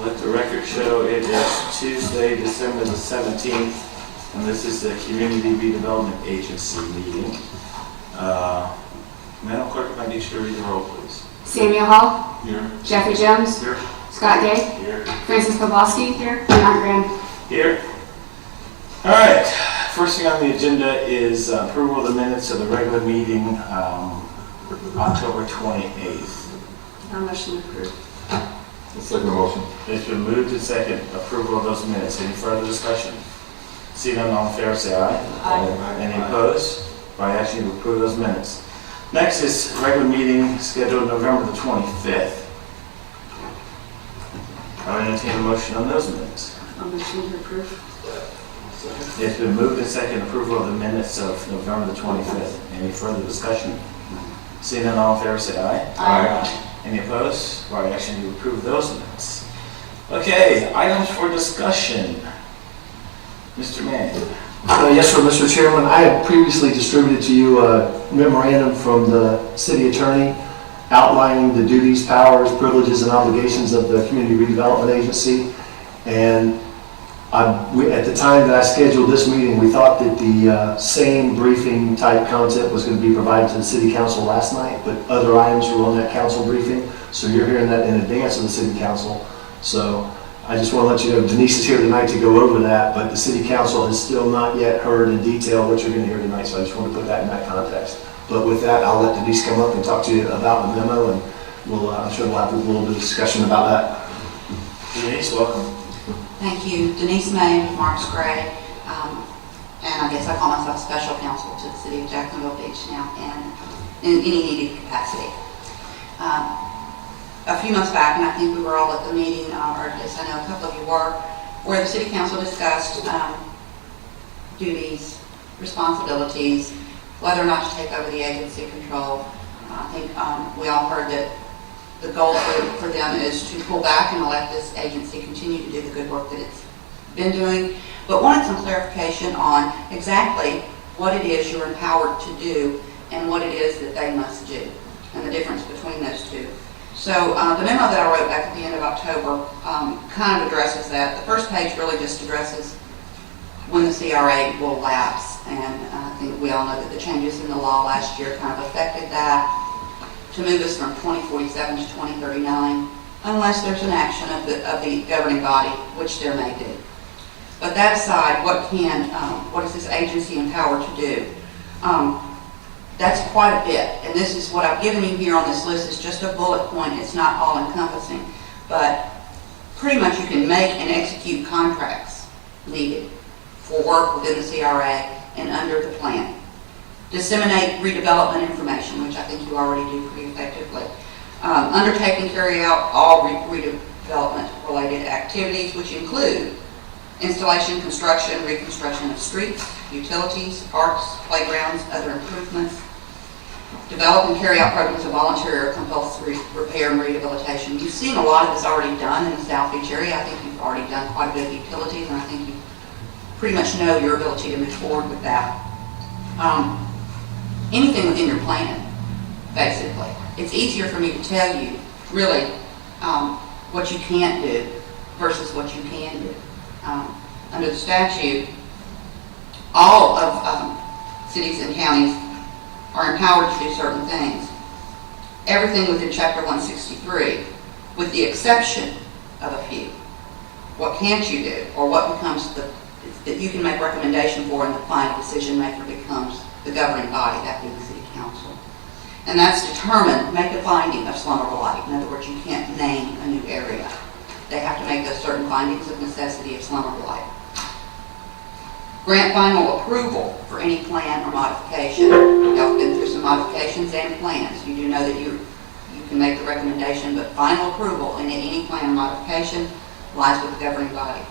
Let the record show it is Tuesday, December the 17th, and this is the Community Redevelopment Agency meeting. Madam Clerk, if I get you to read the roll, please. Samuel Hall. Here. Jeffrey Jones. Here. Scott Gay. Here. Francis Kowalski. Here. John Graham. Here. All right. First thing on the agenda is approval of the minutes of the regular meeting, October 28th. Motion approved. Second motion. It's been moved and second approval of those minutes. Any further discussion? See none, all in favor, say aye. Aye. Any opposed? By action to approve those minutes. Next is regular meeting scheduled November the 25th. I would entertain a motion on those minutes. Motion to approve. It's been moved and second approval of the minutes of November the 25th. Any further discussion? See none, all in favor, say aye. Aye. Any opposed? By action to approve those minutes. Okay, items for discussion. Mr. Mann. Yes, sir, Mr. Chairman. I had previously distributed to you a memorandum from the city attorney outlining the duties, powers, privileges, and obligations of the Community Redevelopment Agency. And at the time that I scheduled this meeting, we thought that the same briefing type content was going to be provided to the city council last night, but other items were on that council briefing. So you're hearing that in advance of the city council. So I just want to let you know, Denise is here tonight to go over that, but the city council has still not yet heard in detail what you're going to hear tonight. So I just want to put that in that context. But with that, I'll let Denise come up and talk to you about the memo, and I'm sure we'll have a little bit of discussion about that. Denise, welcome. Thank you. Denise May, Marks Gray, and I guess I call myself special counsel to the city of Jacksonville Beach now, and in any needed capacity. A few months back, and I think we were all at the meeting, or at least I know a couple of you were, where the city council discussed duties, responsibilities, whether or not to take over the agency control. I think we all heard that the goal for them is to pull back and let this agency continue to do the good work that it's been doing, but wanted some clarification on exactly what it is you're empowered to do and what it is that they must do, and the difference between those two. So the memo that I wrote back at the end of October kind of addresses that. The first page really just addresses when the CRA will lapse, and I think we all know that the changes in the law last year kind of affected that, to move us from 2047 to 2039, unless there's an action of the governing body, which there may be. But that aside, what is this agency empowered to do? That's quite a bit, and this is what I've given you here on this list is just a bullet point. It's not all encompassing, but pretty much you can make and execute contracts needed for work within the CRA and under the plan. Disseminate redevelopment information, which I think you already do pretty effectively. Undertake and carry out all redevelopment related activities, which include installation, construction, reconstruction of streets, utilities, parks, playgrounds, other improvements. Develop and carry out programs of voluntary or compulsory repair and rehabilitation. You've seen a lot of this already done in the South Beach area. I think you've already done quite a bit of utilities, and I think you pretty much know your ability to move forward with that. Anything within your plan, basically. It's easier for me to tell you, really, what you can't do versus what you can do. Under the statute, all of cities and counties are empowered to do certain things. Everything within Chapter 163, with the exception of a few. What can't you do, or what becomes that you can make recommendation for, and the final decision maker becomes the governing body, that being the city council. And that's determined, make a finding of slum or blight. In other words, you can't name a new area. They have to make those certain findings of necessity of slum or blight. Grant final approval for any plan or modification. Y'all have been through some modifications and plans. You do know that you can make the recommendation, but final approval in any plan or modification lies with the governing body.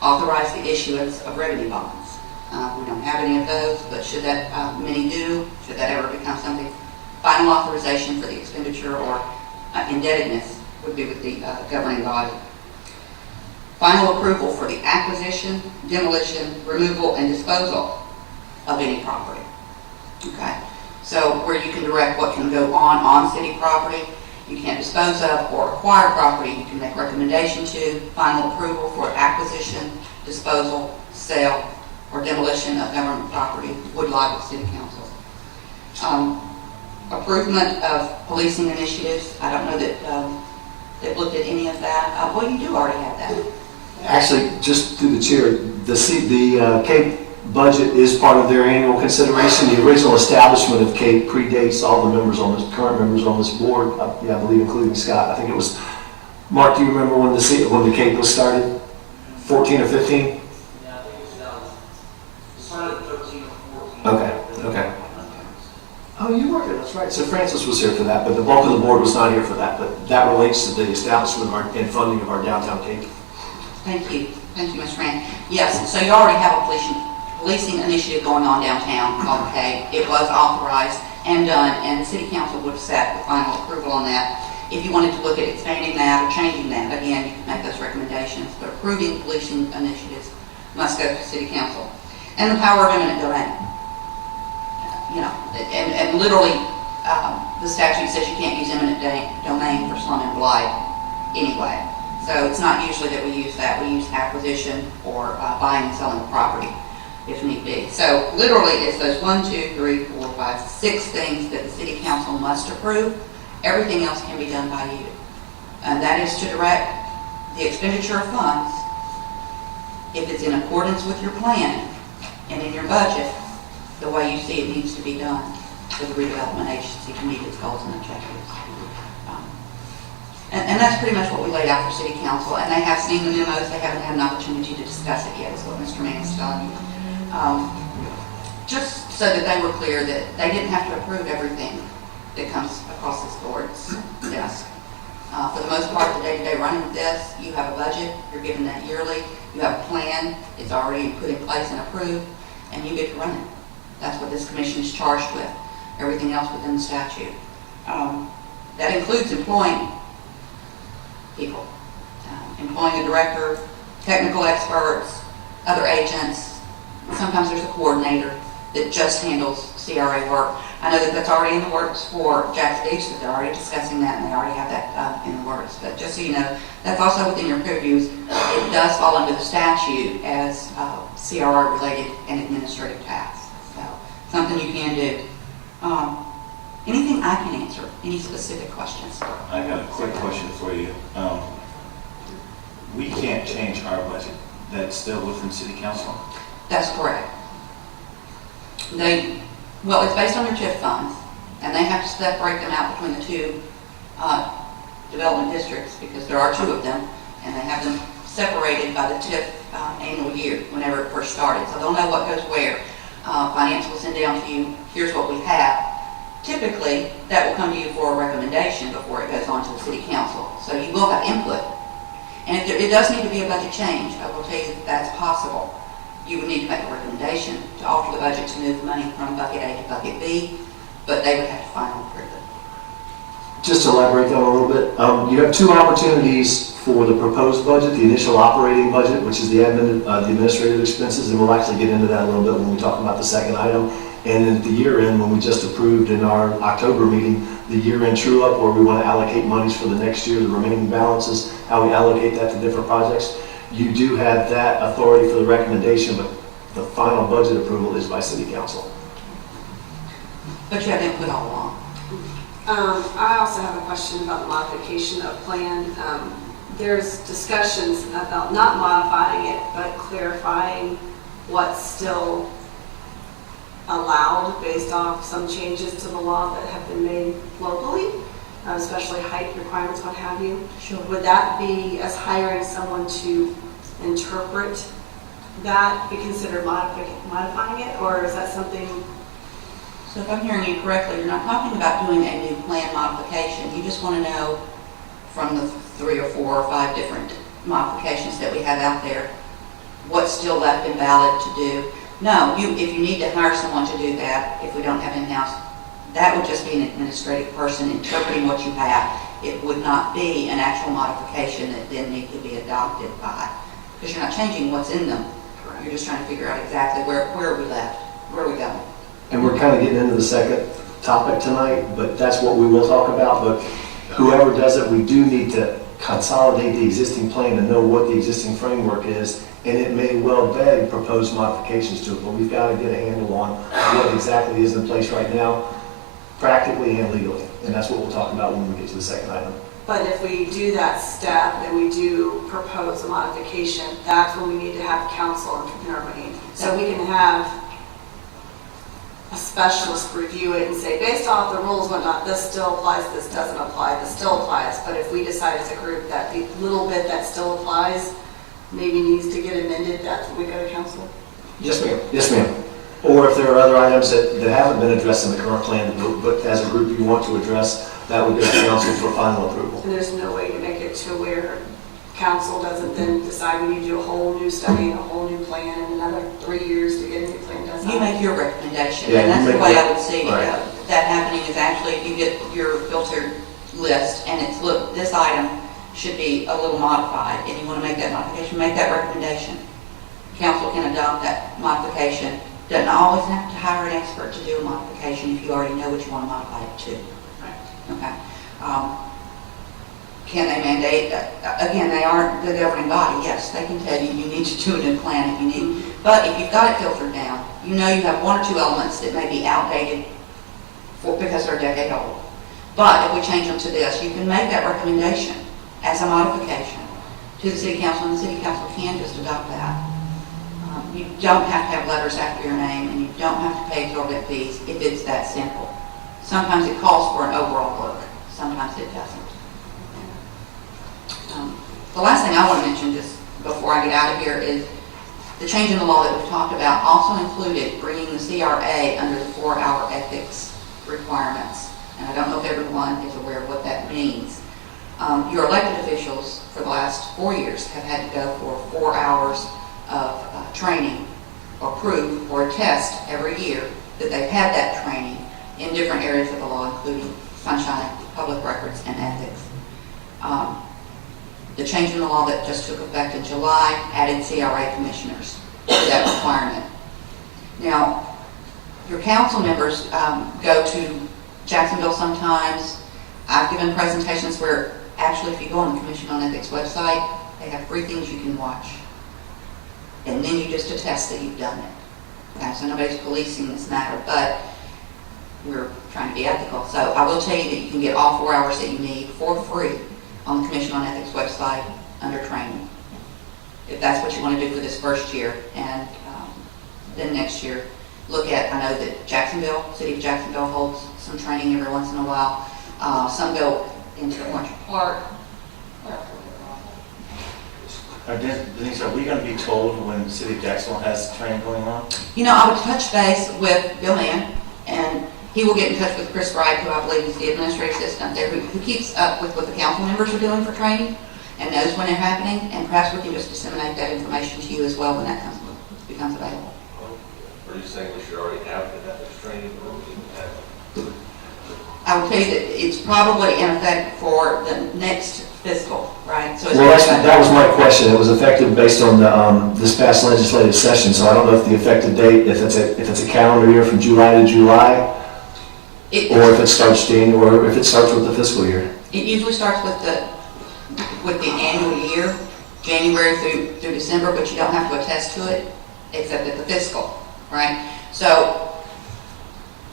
Authorize the issuance of revenue bonds. We don't have any of those, but should that, many do, should that ever become something, final authorization for the expenditure or indebtedness would be with the governing body. Final approval for the acquisition, demolition, removal, and disposal of any property. Okay, so where you can direct what can go on city property, You can't dispose of or acquire property. You can make recommendation to, final approval for acquisition, disposal, sale, or demolition of government property would lie with City Council. Approval of policing initiatives. I don't know that they've looked at any of that. Well, you do already have that. Actually, just through the chair, the CAPE budget is part of their annual consideration. The original establishment of CAPE predates all the members on this, current members on this board, I believe including Scott. I think it was, Mark, do you remember when the CAPE was started? 14 or 15? Yeah, I think it started 13 or 14. Okay. Oh, you were here, that's right. So Francis was here for that, but the bulk of the board was not here for that. But that relates to the establishment and funding of our downtown CAPE. Thank you, Ms. Rand. Yes, so you already have a policing initiative going on downtown, okay? It was authorized and done, and the City Council would have set the final approval on that. If you wanted to look at expanding that or changing that, again, you can make those recommendations. But approving policing initiatives must go to City Council. And the power of eminent domain. And literally, the statute says you can't use eminent domain for slum and blight anyway. So it's not usually that we use that. We use acquisition or buying and selling the property if need be. So literally it's those 1, 2, 3, 4, 5, 6 things that the City Council must approve. Everything else can be done by you. And that is to direct the expenditure of funds if it's in accordance with your plan and in your budget, the way you see it needs to be done for the redevelopment agency to meet its goals and objectives. And that's pretty much what we laid out for City Council, and they have seen the memos. They haven't had an opportunity to discuss it yet, is what Mr. Mann is telling you. Just so that they were clear that they didn't have to approve everything that comes across this board's desk. For the most part, the day-to-day running of this, you have a budget, you're given that yearly, you have a plan, it's already put in place and approved, and you get to run it. That's what this commission is charged with, everything else within the statute. That includes employing people, employing a director, technical experts, other agents. Sometimes there's a coordinator that just handles CRA work. I know that that's already in the works for Jack's Beach, that they're already discussing that, and they already have that in the works. But just so you know, that's also within your purviews. It does fall under the statute as CRA-related and administrative tasks. So something you can do. Anything I can answer? Any specific questions? I got a quick question for you. We can't change our budget. That's still within City Council? That's correct. Well, it's based on your TIF funds, and they have to separate them out between the two development districts because there are 2 of them, and they have them separated by the TIF annual year whenever it first started. So they'll know what goes where. Finance will send down to you, here's what we have. Typically, that will come to you for a recommendation before it goes on to the City Council. So you will have input. And if it does need to be a budget change, I will tell you that that's possible. You would need to make a recommendation to alter the budget to move money from bucket A to bucket B, but they would have to finally approve it. Just to elaborate that a little bit, you have 2 opportunities for the proposed budget, the initial operating budget, which is the administrative expenses, and we'll actually get into that a little bit when we talk about the second item. And then at the year end, when we just approved in our October meeting, the year end true up, where we want to allocate monies for the next year, the remaining balances, how we allocate that to different projects. You do have that authority for the recommendation, but the final budget approval is by City Council. But you have input all along. I also have a question about the modification of plan. There's discussions about not modifying it, but clarifying what's still allowed based off some changes to the law that have been made locally, especially height requirements, what have you. Sure. Would that be, as hiring someone to interpret that, be considered modifying it, or is that something? So if I'm hearing you correctly, you're not talking about doing a new plan modification. You just want to know from the 3 or 4 or 5 different modifications that we have out there, what's still left and valid to do. No, if you need to hire someone to do that, if we don't have in-house, that would just be an administrative person interpreting what you have. It would not be an actual modification that then needs to be adopted by, because you're not changing what's in them. You're just trying to figure out exactly where are we left, where are we going. And we're kind of getting into the second topic tonight, but that's what we will talk about. But whoever does it, we do need to consolidate the existing plan and know what the existing framework is, and it may well beg proposed modifications to it, but we've got to get a handle on what exactly is in place right now, practically and legally, and that's what we'll talk about when we get to the second item. But if we do that step and we do propose a modification, that's when we need to have council intervene. So we can have a specialist review it and say, based off the rules, whatnot, this still applies, this doesn't apply, this still applies. But if we decide as a group that the little bit that still applies maybe needs to get amended, that's when we go to council? Yes, ma'am. Yes, ma'am. Or if there are other items that haven't been addressed in the current plan, but as a group you want to address, that would go to council for final approval. And there's no way to make it to where council doesn't then decide we need to do a whole new study and a whole new plan and another 3 years to get a new plan done. You make your recommendation, Yeah, and you that's the make way your- I would see right. that happening is actually if you get your filtered list and it's, look, this item should be a little modified, and you want to make that modification, make that recommendation. Council can adopt that modification. Doesn't always have to hire an expert to do a modification if you already know what you want to modify it to. Okay. Can they mandate, again, they aren't the governing body, yes, they can tell you, you need to do a new plan if you need, but if you've got it filtered down, you know you have one or two elements that may be outdated because they're a decade old. But if we change them to this, you can make that recommendation as a modification to the city council, and the city council can just adopt that. You don't have to have letters after your name, and you don't have to pay exorbitant fees if it's that simple. Sometimes it calls for an overall look, sometimes it doesn't. The last thing I want to mention just before I get out of here is the change in the law that we've talked about also included bringing the CRA under the 4-hour ethics requirements. And I don't know if everyone is aware of what that means. Your elected officials for the last 4 years have had to go for 4 hours of training or proof or a test every year that they've had that training in different areas of the law, including sunshine, public records, and ethics. The change in the law that just took effect in July added CRA commissioners to that requirement. Now, your council members go to Jacksonville sometimes. I've given presentations where actually if you go on the Commission on Ethics website, they have free things you can watch. And then you just attest that you've done it. Okay, so nobody's policing this matter, but we're trying to be ethical. So I will tell you that you can get all 4 hours that you need for free on the Commission on Ethics website under training, if that's what you want to do for this first year. And then next year, look at, I know that Jacksonville, City of Jacksonville holds some training every once in a while. Some go into Orange Park. Denise, are we going to be told when the City of Jacksonville has training going on? You know, I would touch base with Bill Mann, and he will get in touch with Chris Wright, who I believe is the administrative assistant there, who keeps up with what the council members are doing for training and knows when they're happening, and perhaps we can just disseminate that information to you as well when that becomes available. Are you saying we should already have the ethics training, or we can have? I would tell you that it's probably in effect for the next fiscal, right? So it's Well, that was my question. It was effective based on this past legislative session, so I don't know if the effective date, if it's a calendar year from July to July, or if it starts January, or if it starts with the fiscal year. It usually starts with the annual year, January through December, but you don't have to attest to it except at the fiscal, right? So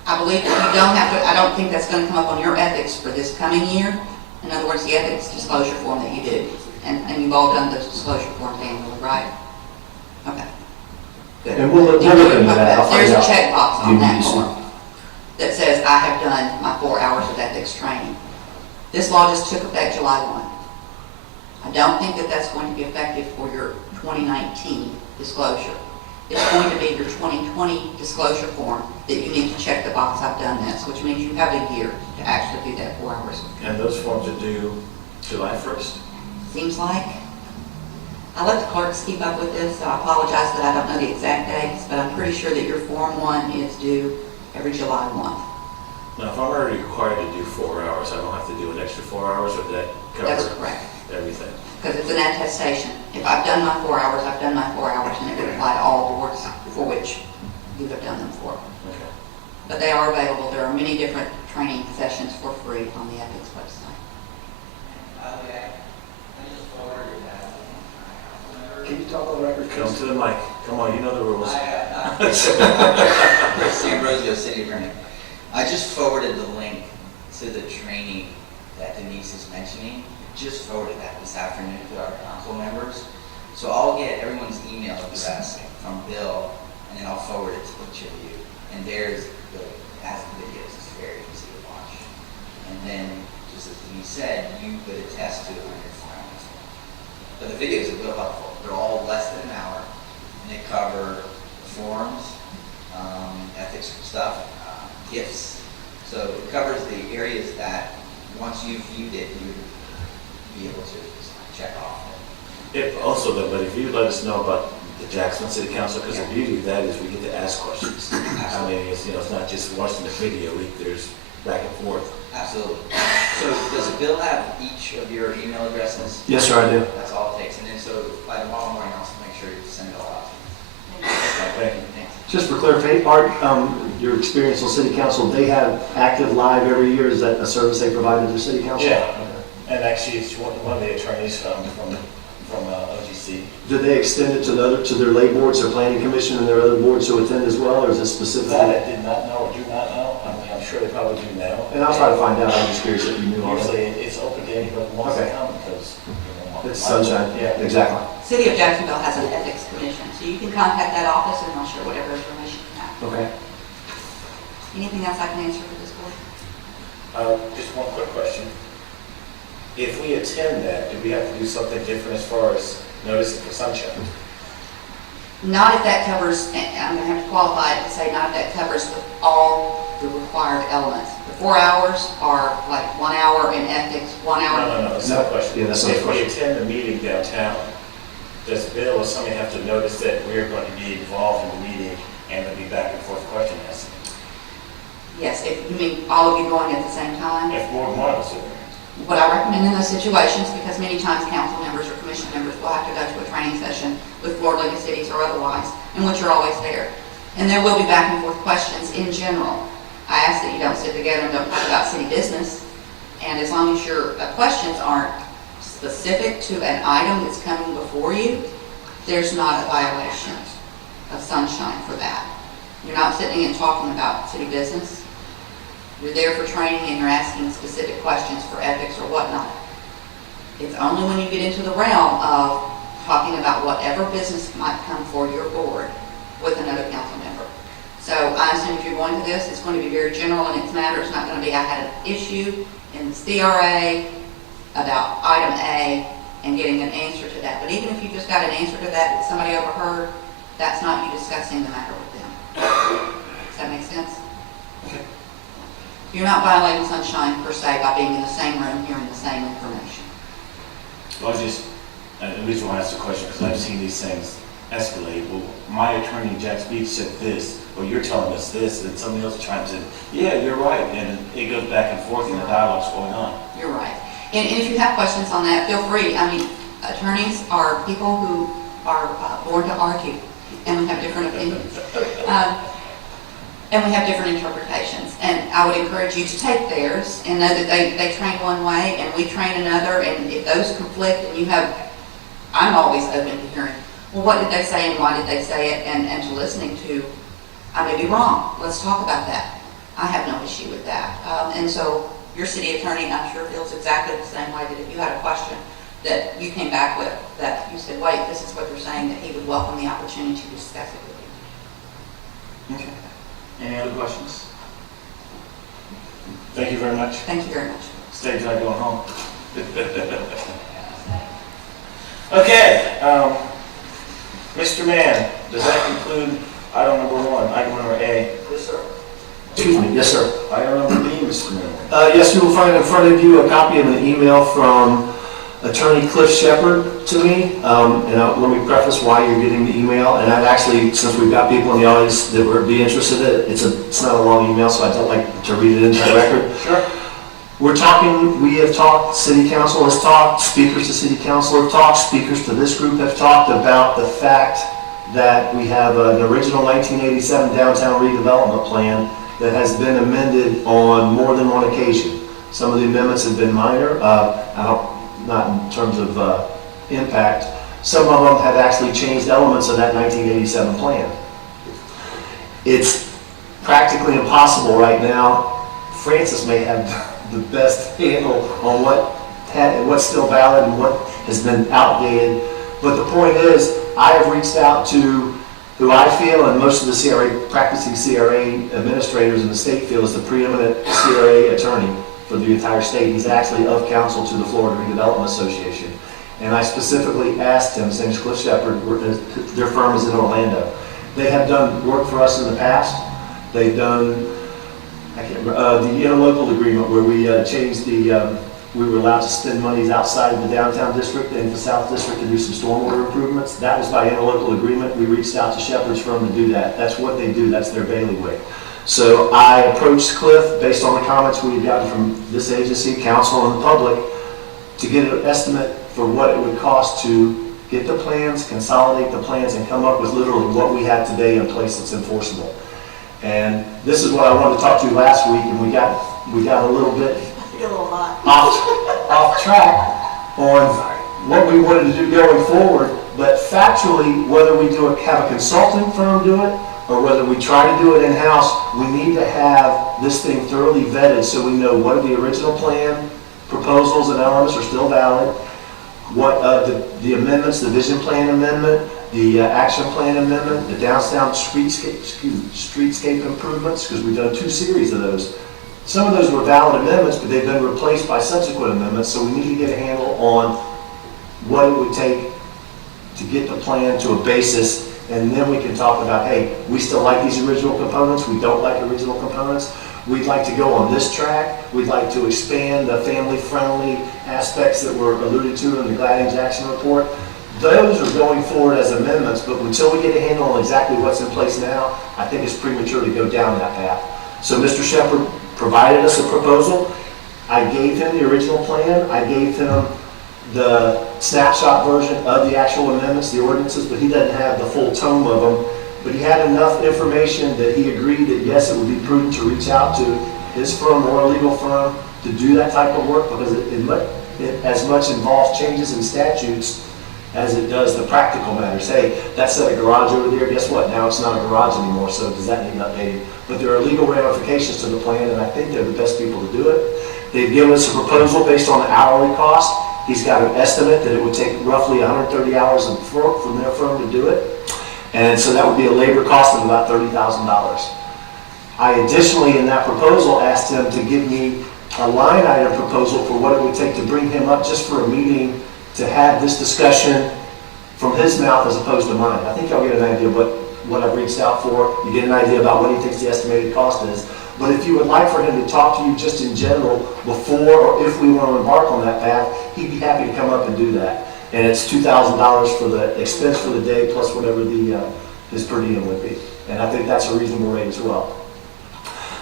I believe that you don't have to, I don't think that's going to come up on your ethics for this coming year. In other words, the ethics disclosure form that you do. And you've all done those disclosure forms annually, right? Okay. Good. And we'll look into that. I'll find There's a out. checkbox on that DVC. form that says, I have done my 4 hours of ethics training. This law just took effect July 1. I don't think that that's going to be effective for your 2019 disclosure. It's going to be your 2020 disclosure form that you need to check the box, I've done this, which means you have a year to actually do that 4 hours. And those forms are due July 1st? Seems like. I let the clerks keep up with this, so I apologize that I don't know the exact dates, but I'm pretty sure that your Form 1 is due every July 1. Now, if I'm already required to do 4 hours, I don't have to do an extra 4 hours, or that That's covers correct. everything? Because it's an attestation. If I've done my 4 hours, I've done my 4 hours, and it would apply to all boards for which you have done them for. Okay. But they are available. There are many different training sessions for free on the ethics website. can you talk on the record? Come to the mic. Come on, you know the rules. Chris Ambrosio, City Attorney. I just forwarded the link to the training that Denise is mentioning. Just forwarded that this afternoon to our council members. So I'll get everyone's email address from Bill, and then I'll forward it to each of you. And there's the videos. It's very easy to watch. And then, just as Denise said, you could attest to it on your phone as well. But the videos are real helpful. They're all less than an hour, and they cover forms, ethics stuff, gifts. So it covers the areas that once you've viewed it, you would be able to just check off. If also, though, but if you let us know about the Jackson City Council, because the beauty of that is we get to ask questions. I mean, it's, you know, it's not just watching the video, there's back and forth. Absolutely. So does Bill have each of your email addresses? Yes, sir, I do. That's all it takes. And then so by tomorrow morning, I'll make sure you send it all out. Thank you. Thanks. Just for clarification, Art, your experience on city council, they have active live every year. Is that a service they provide to their city council? Yeah, and actually, it's one of the attorneys from OGC. Do they extend it to their lay boards, their planning commission, and their other boards who attend as well, or is it specific? That I did not know or do not know. I mean, I'm sure they probably do now. And I'll try to find out. I'm just curious if you knew all Usually, that. it's open to anybody who wants to Okay. come because, you know. It's sunshine. Yeah. Exactly. City of Jacksonville has an ethics commission, so you can contact that office and they'll share whatever information you have. Okay. Anything else I can answer for this board? Just one quick question. If we attend that, do we have to do something different as far as noticing for sunshine? Not if that covers, and I'm going to have to qualify it to say not if that covers all the required elements. The 4 hours are like 1 hour in ethics, 1 hour. No, that's not a question. Yeah, that's not a If we question. attend a meeting downtown, does Bill or somebody have to notice that we're going to be involved in the meeting and there'll be back and forth question asking? Yes, if you mean all of you going at the same time. If more than one of us are there. What I recommend in those situations, because many times council members or commission members will have to go to a training session with Florida League of Cities or otherwise, in which you're always there. And there will be back and forth questions in general. I ask that you don't sit together and don't talk about city business. And as long as your questions aren't specific to an item that's coming before you, there's not a violation of sunshine for that. You're not sitting and talking about city business. You're there for training and you're asking specific questions for ethics or whatnot. It's only when you get into the realm of talking about whatever business might come for your board with another council member. So I assume if you're going to this, it's going to be very general in its matter. It's not going to be, I had an issue in the CRA about item A and getting an answer to that. But even if you just got an answer to that somebody overheard, that's not you discussing the matter with them. Does that make sense? You're not violating sunshine per se by being in the same room hearing the same information. Well, the reason why I asked the question, because I've seen these things escalate. Well, my attorney, Jack Speed, said this, or you're telling us this, and somebody else chimes in, yeah, you're right, and it goes back and forth and the dialogue's going on. You're right. And if you have questions on that, feel free. I mean, attorneys are people who are born to argue, and we have different opinions. And we have different interpretations. And I would encourage you to take theirs and know that they train one way and we train another. And if those conflict and you have, I'm always open to hearing, well, what did they say and why did they say it? And to listening to, I may be wrong. Let's talk about that. I have no issue with that. And so your city attorney, I'm sure, feels exactly the same way, that if you had a question that you came back with, that you said, wait, this is what they're saying, that he would welcome the opportunity to discuss it with you. Okay. Any other questions? Thank you very much. Thank you very much. Stage like going home. Okay, Mr. Mann, does that conclude item number 1, item number A? Yes, sir. Excuse me. Yes, sir. Item number B, Mr. Mann. Yes, you will find in front of you a copy of an email from Attorney Cliff Shepard to me. Let me preface why you're getting the email. And I've actually, since we've got people in the audience that would be interested in it, it's not a long email, so I don't like to read it into the record. Sure. We have talked, City Council has talked, speakers to City Council have talked, speakers to this group have talked about the fact that we have an original 1987 downtown redevelopment plan that has been amended on more than one occasion. Some of the amendments have been minor, not in terms of impact, Some of them have actually changed elements of that 1987 plan. It's practically impossible right now. Francis may have the best handle on what's still valid and what has been outdated. But the point is, I have reached out to who I feel, and most of the practicing CRA administrators in the state feel is the preeminent CRA attorney for the entire state. He's actually of counsel to the Florida Redevelopment Association. And I specifically asked him, his name's Cliff Shepard, their firm is in Orlando. They have done work for us in the past. They've done, the interlocal agreement where we changed we were allowed to spend monies outside of the downtown district and the south district to do some stormwater improvements. That was by interlocal agreement. We reached out to Shepard's firm to do that. That's what they do. That's their bailiwick. So I approached Cliff based on the comments we had gotten from this agency, council, and the public to get an estimate for what it would cost to get the plans, consolidate the plans, and come up with literally what we have today in place that's enforceable. And this is what I wanted to talk to you last week, and we got a little bit off track on what we wanted to do going forward. But factually, whether we have a consulting firm do it or whether we try to do it in-house, we need to have this thing thoroughly vetted so we know what are the original plan proposals and elements are still valid, what the amendments, the vision plan amendment, the action plan amendment, the downtown streetscape improvements, because we've done 2 series of those. Some of those were valid amendments, but they've been replaced by subsequent amendments, so we need to get a handle on what it would take to get the plan to a basis, and then we can talk about, hey, we still like these original components, we don't like original components, we'd like to go on this track, we'd like to expand the family-friendly aspects that were alluded to in the Gladding-Jackson report. Those are going forward as amendments, but until we get a handle on exactly what's in place now, I think it's premature to go down that path. So Mr. Shepard provided us a proposal. I gave him the original plan. I gave him the snapshot version of the actual amendments, the ordinances, but he doesn't have the full tome of them. But he had enough information that he agreed that yes, it would be prudent to reach out to his firm or a legal firm to do that type of work because it as much involves changes in statutes as it does the practical matters. Hey, that set a garage over there, guess what? Now it's not a garage anymore, so does that need updating? But there are legal ramifications to the plan, and I think they're the best people to do it. They've given us a proposal based on the hourly cost. He's got an estimate that it would take roughly 130 hours from their firm to do it. And so that would be a labor cost of about $30,000. I additionally, in that proposal, asked him to give me a line item proposal for what it would take to bring him up just for a meeting to have this discussion from his mouth as opposed to mine. I think y'all get an idea of what I've reached out for. You get an idea about what he thinks the estimated cost is. But if you would like for him to talk to you just in general before or if we want to embark on that path, he'd be happy to come up and do that. And it's $2,000 for the expense for the day plus whatever his per diem would be. And I think that's a reasonable rate as well.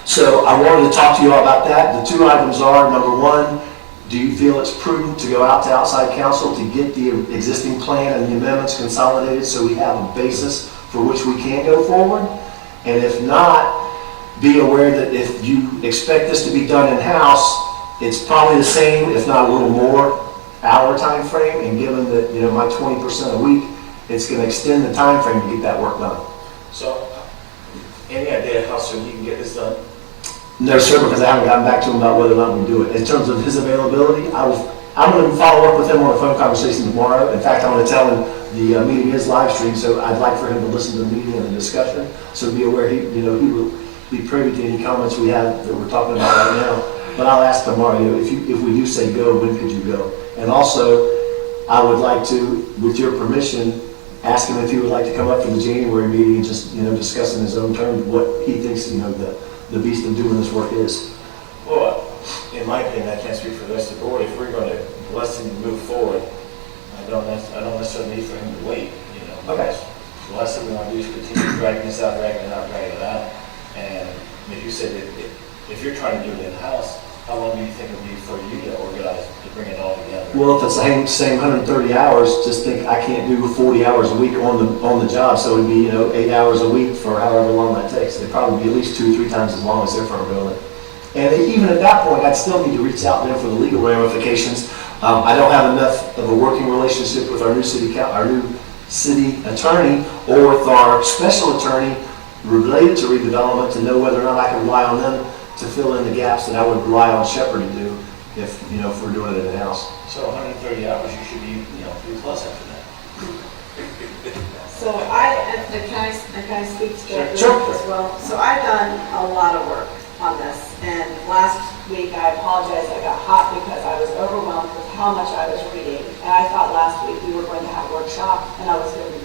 So I wanted to talk to you all about that. The 2 items are, number 1, do you feel it's prudent to go out to outside counsel to get the existing plan and the amendments consolidated so we have a basis for which we can go forward? And if not, be aware that if you expect this to be done in-house, it's probably the same, if not a little more, hour time frame. And given that my 20% a week, it's going to extend the time frame to get that work done. So, any idea how soon you can get this done? No, sir, because I haven't gotten back to him about whether or not we do it. In terms of his availability, I'm going to follow up with him on a phone conversation tomorrow. In fact, I'm going to tell him the meeting is live streamed, so I'd like for him to listen to the meeting and the discussion. So be aware he will be privy to any comments we have that we're talking about right now. But I'll ask tomorrow, if we do say go, when could you go? And also, I would like to, with your permission, ask him if he would like to come up for the January meeting and just discuss in his own terms what he thinks the beast of doing this work is. Well, in my opinion, I can't speak for the rest of the board. If we're going to bless him to move forward, I don't necessarily need for him to wait. Okay. The last thing we want to do is continue dragging this out, dragging it out. And if you said that if you're trying to do it in-house, how long do you think it would be for you to organize, to bring it all together? Well, if it's the same 130 hours, just think I can't do 40 hours a week on the job, so it'd be 8 hours a week for however long that takes. It'd probably be at least 2 or 3 times as long as their firm doing it. And even at that point, I'd still need to reach out there for the legal ramifications I don't have enough of a working relationship with our new city attorney or with our special attorney related to redevelopment to know whether or not I can rely on them to fill in the gaps that I would rely on Shepherd to do if we're doing it in-house. So 130 hours, you should be, 3+ after that. So can I speak to that Sure. as well? So I've done a lot of work on this, and last week, I apologize, I got hot because I was overwhelmed with how much I was reading. And I thought last week we were going to have a workshop, and I was going to,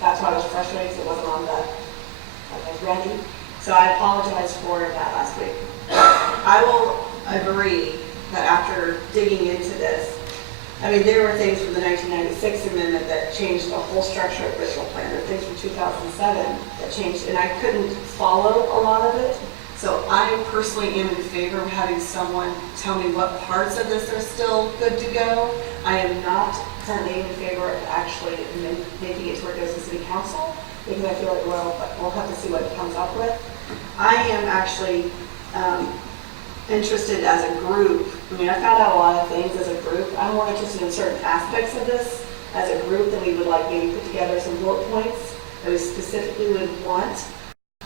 that's why I was frustrated because it wasn't on I was ready. So I apologize for that last week. I will agree that after digging into this, there were things from the 1996 amendment that changed the whole structure of Bristol Plan. There were things from 2007 that changed, and I couldn't follow a lot of it. So I personally am in favor of having someone tell me what parts of this are still good to go. I am not currently in favor of actually making it to where it goes to city council, because I feel like, we'll have to see what it comes up with. I am actually interested as a group. I found out a lot of things as a group. I'm more interested in certain aspects of this as a group that we would like maybe put together some bullet points that we specifically would want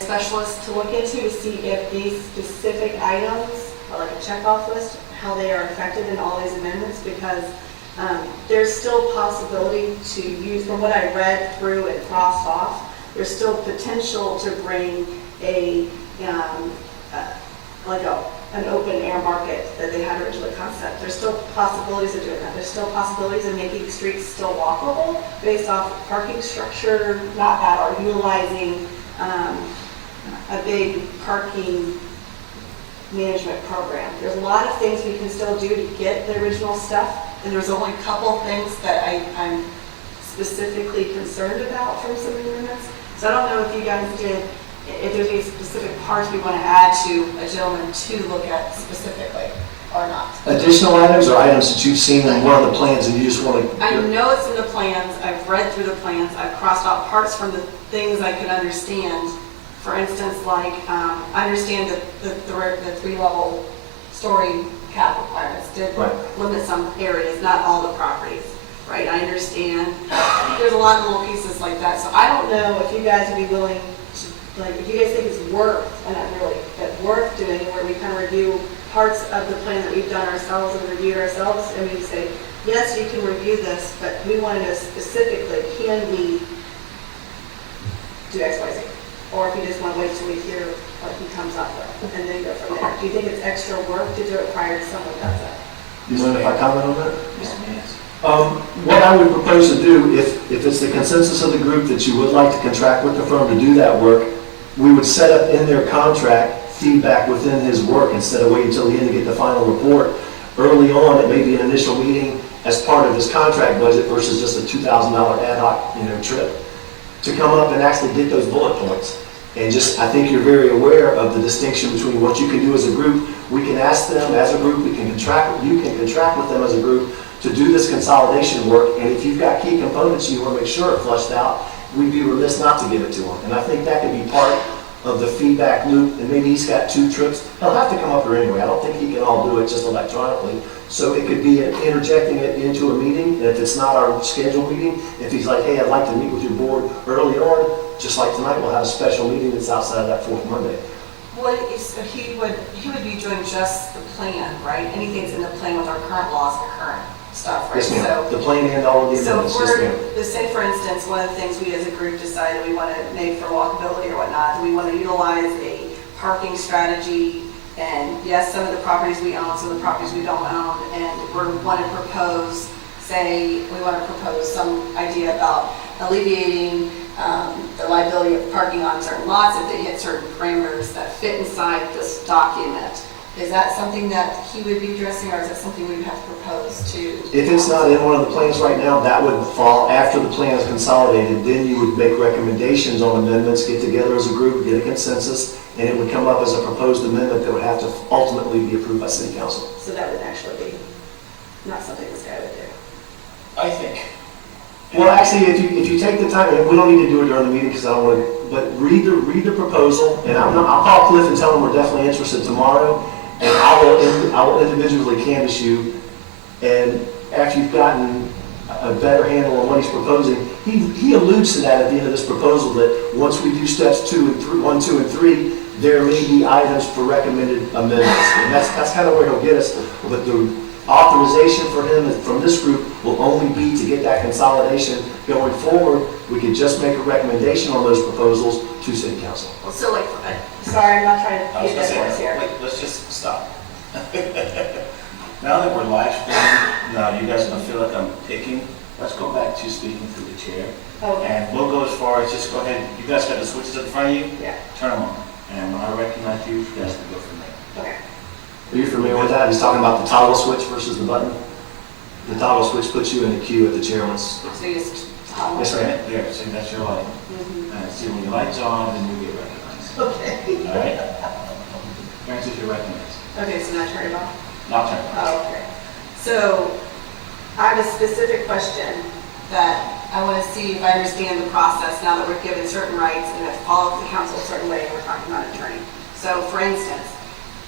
specialists to look into to see if these specific items are like a checkoff list, how they are affected in all these amendments, because there's still possibility to use, from what I read through and crossed off, there's still potential to bring an open air market that they had originally concept. There's still possibilities of doing that. There's still possibilities of making streets still walkable based off of parking structure, not that, or utilizing a big parking management program. There's a lot of things we can still do to get the original stuff, and there's only a couple things that I'm specifically concerned about from some amendments. So I don't know if you guys if there's any specific parts we want to add to a gentleman to look at specifically or not. Additional items or items that you've seen in one of the plans and you just want to... I know it's in the plans. I've read through the plans. I've crossed out parts from the things I can understand. For instance, like I understand that the 3-level story cap requirements did limit some areas, not all the properties, right? I understand. There's a lot of little pieces like that. So I don't know if you guys would be willing to, if you guys think it's worth, and not really, but worth doing, where we kind of review parts of the plan that we've done ourselves and reviewed ourselves, and we say, yes, you can review this, but we want to know specifically, can we do X, Y, Z? Or if you just want to wait till we hear what he comes up with, and then go from there. Do you think it's extra work to do it prior to someone does that? You mind if I comment on that? Mr. Mance. What I would propose to do, if it's the consensus of the group that you would like to contract with the firm to do that work, we would set up in their contract feedback within his work instead of waiting until the end to get the final report. Early on, it may be an initial meeting as part of his contract budget versus just a $2,000 ad hoc, trip to come up and actually get those bullet points. And I think you're very aware of the distinction between what you can do as a group. We can ask them as a group, you can contract with them as a group to do this consolidation work. And if you've got key components you want to make sure are flushed out, we'd be remiss not to give it to them. And I think that could be part of the feedback loop. And maybe he's got 2 trips. He'll have to come up here anyway. I don't think he can all do it just electronically. So it could be interjecting it into a meeting. And if it's not our scheduled meeting, if he's like, hey, I'd like to meet with your board early on, just like tonight, we'll have a special meeting that's outside of that 4th Monday. So he would be doing just the plan, right? Anything that's in the plan with our current laws and current stuff, right? Yes, ma'am. So, The plan and all of the amendments, so yes, ma'am. say for instance, one of the things we as a group decided we want to make for walkability or whatnot, we want to utilize a parking strategy. And yes, some of the properties we own, some of the properties we don't own, and we want to propose some idea about alleviating the liability of parking on certain lots if they hit certain parameters that fit inside this document. Is that something that he would be addressing, or is that something we would have to propose to? If it's not in one of the plans right now, that would fall after the plan is consolidated. Then you would make recommendations on amendments, get together as a group, get a consensus, and it would come up as a proposed amendment that would have to ultimately be approved by City Council. So that would actually be not something this guy would do. I think. Well, actually, if you take the time, and we don't need to do it during the meeting because I don't want to, but read the proposal, and I'll call Cliff and tell him we're definitely interested tomorrow, and I will individually canvass you And after you've gotten a better handle on what he's proposing, he alludes to that at the end of this proposal, that once we do steps 1, 2, and 3, there may be items for recommended amendments. And that's kind of where he'll get us. But the authorization for him from this group will only be to get that consolidation going forward. We could just make a recommendation on those proposals to city council. Well, so like, sorry, I'm not trying I to was get gonna that horse say, here. wait, let's just stop. Now that we're live streaming, now you guys are gonna feel like I'm picking, let's go back to speaking through the chair. Okay, And we'll go as far as, just go ahead, you guys got the switches in front of you, yeah, turn them on. And when I recognize you, you guys can go from there. okay. Are you familiar with that? He's talking about the toggle switch versus the button. The toggle switch puts you in the queue at the chairman's. So you just. Yes, ma'am. There, see, that's your light. Mhm. And see, when your light's on, then you get recognized. Okay. All right? Parents, if you're recognized. Okay, so now turn it off. Now turn it on. Oh, okay. So I have a specific question that I want to see if I understand the process now that we're given certain rights and have followed the council a certain way and we're talking about attorney. So for instance,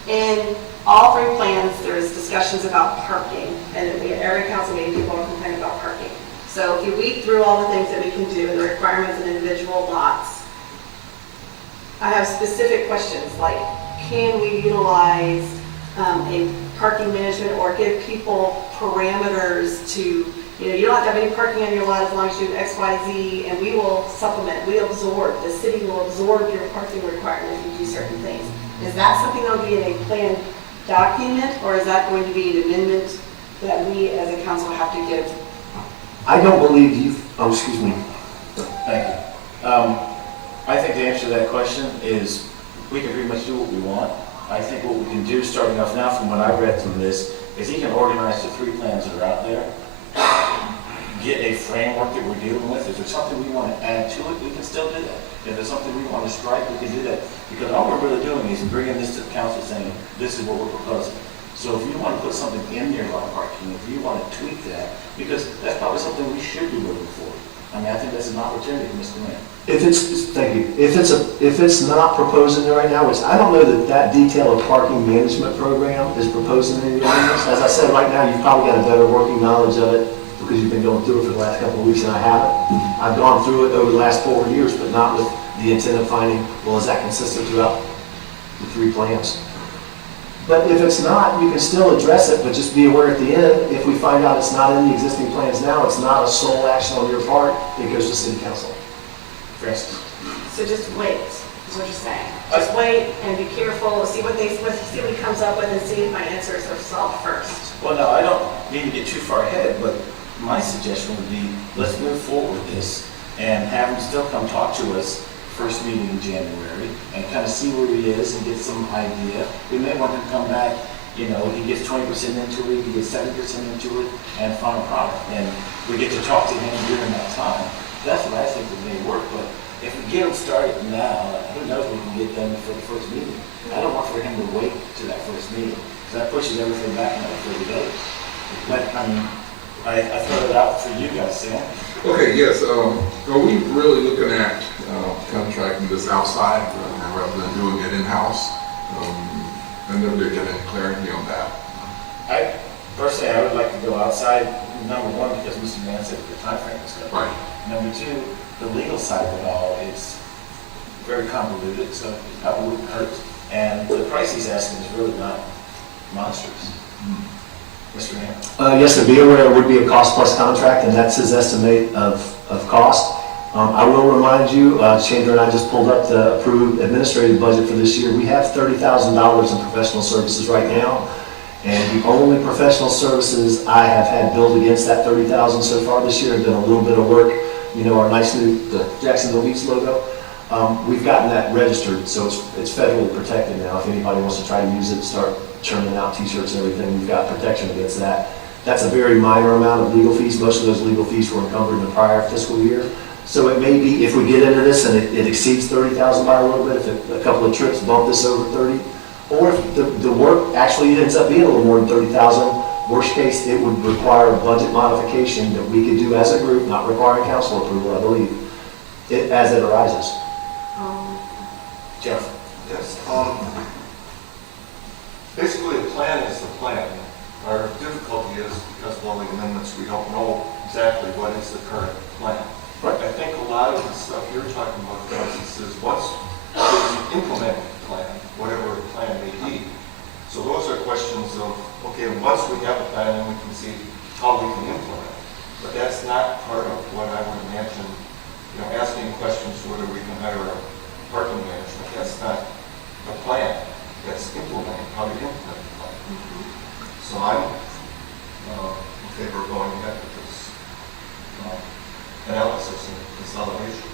in all 3 plans, there's discussions about parking, and every council meeting, people are complaining about parking. So if you read through all the things that we can do and the requirements in individual lots, I have specific questions like, can we utilize a parking management or give people parameters to, you don't have to have any parking on your lot as long as you do X, Y, Z, and we will supplement, we absorb, the city will absorb your parking requirement if you do certain things. Is that something that will be in a planned document, or is that going to be an amendment that we as a council have to give? I don't believe excuse me. Thank you. I think the answer to that question is, we can pretty much do what we want. I think what we can do, starting off now from what I read through this, is he can organize the 3 plans that are out there, get a framework that we're dealing with. If there's something we want to add to it, we can still do that. If there's something we want to strike, we can do that. Because all we're really doing is bringing this to the council saying, this is what we're proposing. So if you want to put something in your lot parking, if you want to tweak that, because that's probably something we should be looking for. I mean, I think that's an opportunity, Mr. Mayor. Thank you. If it's not proposed in there right now, which I don't know that detailed parking management program is proposed in any of the ordinance. As I said, right now, you've probably got a better working knowledge of it because you've been going through it for the last couple of weeks and I haven't. I've gone through it over the last 4 years, but not with the intent of finding, well, is that consistent throughout the 3 plans? But if it's not, you can still address it, but just be aware at the end, if we find out it's not in the existing plans now, it's not a sole action on your part, it goes to city council. For instance. So just wait, is what you're saying. Just wait and be careful, see what he comes up with and see if my answers are solved first. Well, no, I don't mean to get too far ahead, but my suggestion would be, let's move forward with this and have him still come talk to us first meeting in January and kind of see where he is and get some idea. We may want him to come back, he gets 20% into it, he gets 70% into it, and final product. And we get to talk to him during that time. That's what I think would may work, but if we get him started now, who knows when we can get done for the first meeting. I don't want for him to wait to that first meeting, because that pushes everything back another 30 days. But, I throw it out for you guys, Sam. Okay, yes, are we really looking at contracting this outside rather than doing it in-house? And then they're getting clarity on that. Personally, I would like to go outside, number one, because Mr. Mann said the timeframe is good. Right. Number two, the legal side of it all is very convoluted, so it probably wouldn't hurt. And the price he's asking is really not monstrous. Mr. Mann? Yes, to be aware, it would be a cost-plus contract, and that's his estimate of cost. I will remind you, Chandra and I just pulled up the approved administrative budget for this year. We have $30,000 in professional services right now, and the only professional services I have had billed against that $30,000 so far this year have been a little bit of work. Our nice new Jacksonville Beach logo. We've gotten that registered, so it's federally protected now. If anybody wants to try to use it, start churning out t-shirts and everything, we've got protection against that. That's a very minor amount of legal fees. Most of those legal fees were encumbered in the prior fiscal year. So it may be, if we get into this and it exceeds $30,000 by a little bit, if a couple of trips bump this over 30, or if the work actually ends up being a little more than 30,000, worst case, it would require a budget modification that we could do as a group, not requiring council approval, I believe, as it arises. Jeff? Yes, basically the plan is the plan, our difficulty is because of all the amendments, we don't know exactly what is the current plan. Right. I think a lot of the stuff you're talking about, for instance, is what's the implementing plan, whatever the plan may be. So those are questions of, okay, once we have a plan, then we can see how we can implement. But that's not part of what I would imagine, asking questions whether we can hire a parking management. That's not a plan. That's implementing, how to implement the plan. So I'm in favor of going ahead with this analysis and consolidation.